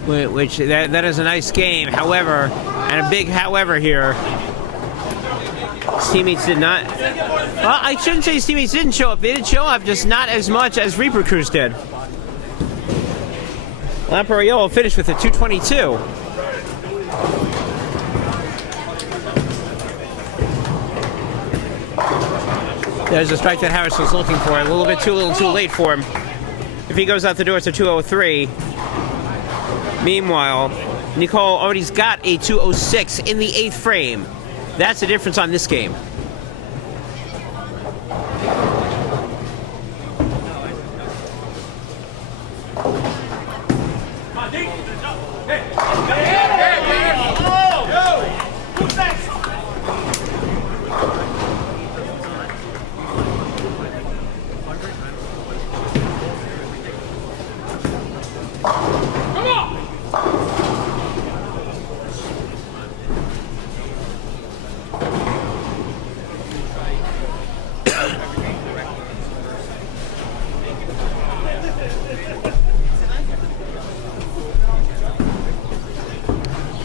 Which that is a nice game. However, and a big however here, his teammates did not. Well, I shouldn't say his teammates didn't show up. They did show up, just not as much as Reaper Crews did. Lampariello finished with a 222. There's a strike that Harris was looking for. A little too late for him. If he goes out the door, it's a 203. Meanwhile, Nicole already's got a 206 in the 8th frame. That's the difference on this game.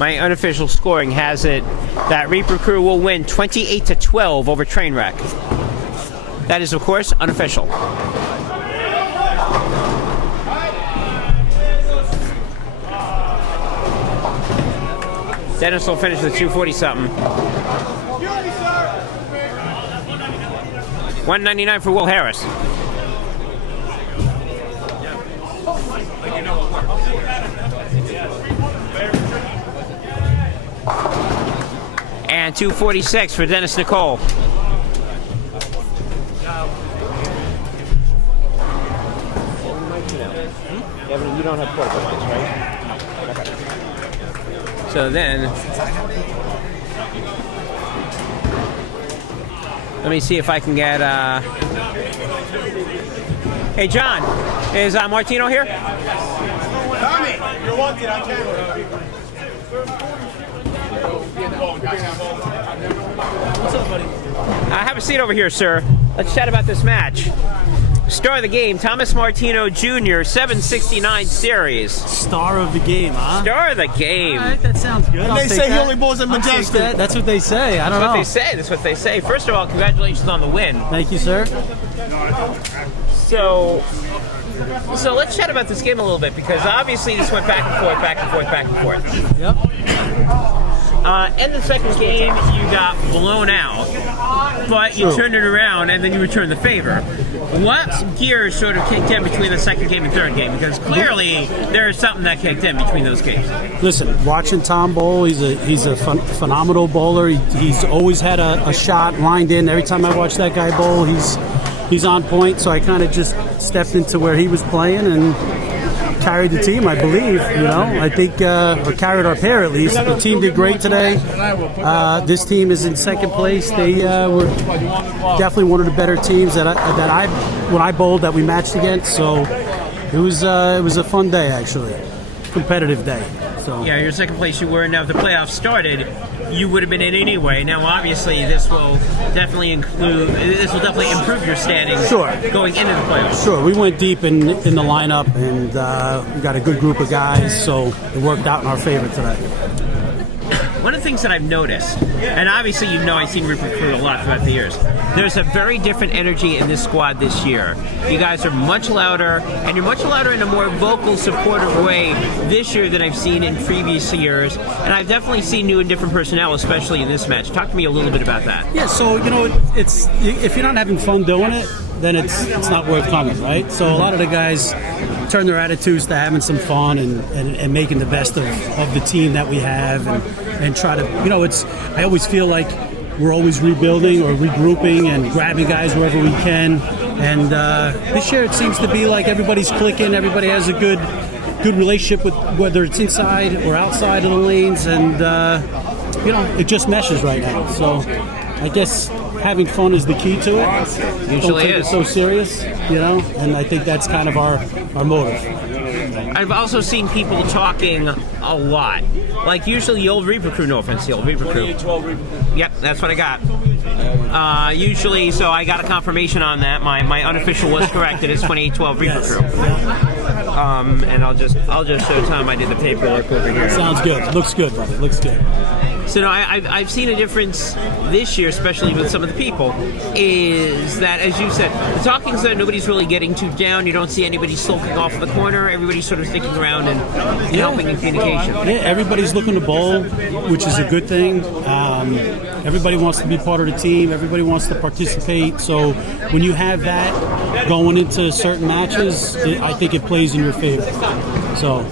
My unofficial scoring has it that Reaper Crew will win 28-12 over Trainwreck. That is, of course, unofficial. Dennis will finish with 240-something. 199 for Will Harris. And 246 for Dennis Nicole. You don't have portable ones, right? Okay. So then, let me see if I can get. Hey, John, is Martino here? Tommy, you're wanted on camera. What's up, buddy? Have a seat over here, sir. Let's chat about this match. Star of the game, Thomas Martino Jr., 769 series. Star of the game, huh? Star of the game. All right, that sounds good. And they say he only bowls at Majestic. That's what they say. I don't know. That's what they say. First of all, congratulations on the win. Thank you, sir. So let's chat about this game a little bit, because obviously this went back and forth, back and forth, back and forth. Yep. In the second game, you got blown out, but you turned it around and then you returned the favor. What gears sort of kicked in between the second game and third game? Because clearly there is something that kicked in between those games. Listen, watching Tom bowl, he's a phenomenal bowler. He's always had a shot lined in. Every time I watch that guy bowl, he's on point. So I kind of just stepped into where he was playing and carried the team, I believe. I think, or carried our pair at least. The team did great today. This team is in second place. They were definitely one of the better teams when I bowled that we matched against. So it was a fun day, actually, competitive day. So yeah, you're second place. You were. Now, if the playoffs started, you would have been in anyway. Now, obviously, this will definitely improve your standings. Sure. Going into the playoffs. Sure, we went deep in the lineup, and we got a good group of guys, so it worked out in our favor today. One of the things that I've noticed, and obviously I've seen Reaper Crew a lot throughout the years, there's a very different energy in this squad this year. You guys are much louder, and you're much louder in a more vocal, supportive way this year than I've seen in previous years. And I've definitely seen new and different personnel, especially in this match. Talk to me a little bit about that. Yeah, so, it's if you're not having fun doing it, then it's not worth coming, right? So a lot of the guys turn their attitudes to having some fun and making the best of the team that we have and try to, I always feel like we're always rebuilding or regrouping and grabbing guys wherever we can. And this year it seems to be like everybody's clicking, everybody has a good relationship with whether it's inside or outside of the lanes, and it just meshes right now. So I guess having fun is the key to it. Usually Don't take is. it so serious, and I think that's kind of our motive. I've also seen people talking a lot. Like usually the old Reaper Crew, no offense, the old Reaper Crew. 28-12 Reaper. Yep, that's what I got. Usually, so I got a confirmation on that. My unofficial was correct. It is 28-12 Reaper Crew. And I'll just show Tom I did the paperwork over here. Sounds good. Looks good, buddy. Looks good. So no, I've seen a difference this year, especially with some of the people, is that, as you said, the talking's that nobody's really getting too down. You don't see anybody sulking off the corner. Everybody's sort of sticking around and helping in communication. Yeah, everybody's looking to bowl, which is a good thing. Everybody wants to be part of the team. Everybody wants to participate. So when you have that going into certain matches, I think it plays in your favor. So,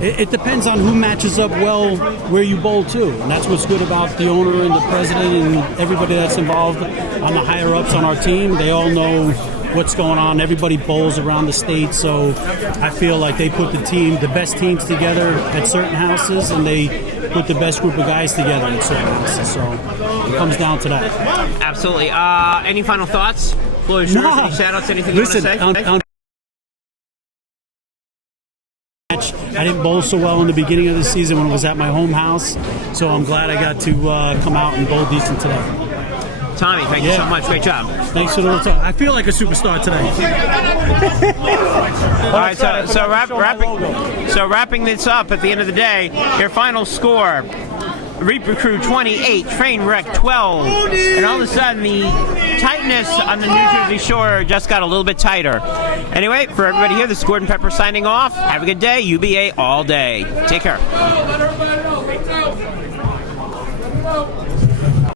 it depends on who matches up well where you bowl too, and that's what's good about the owner and the president and everybody that's involved on the higher ups on our team. They all know what's going on. Everybody bowls around the state, so I feel like they put the best teams together at certain houses, and they put the best group of guys together in certain houses. So it comes down to that. Absolutely. Any final thoughts? Floor is yours. Any shout-outs? Anything you want to say? I didn't bowl so well in the beginning of the season when it was at my home house, so I'm glad I got to come out and bowl decent today. Tommy, thank you so much. Great job. Thanks for the little talk. I feel like a superstar today. All right, so wrapping this up at the end of the day, your final score. Reaper Crew 28, Trainwreck 12, and all of a sudden the tightness on the New Jersey Shore just got a little bit tighter. Anyway, for everybody here, this is Gordon Pepper signing off. Have a good day. UBA all day. Take care.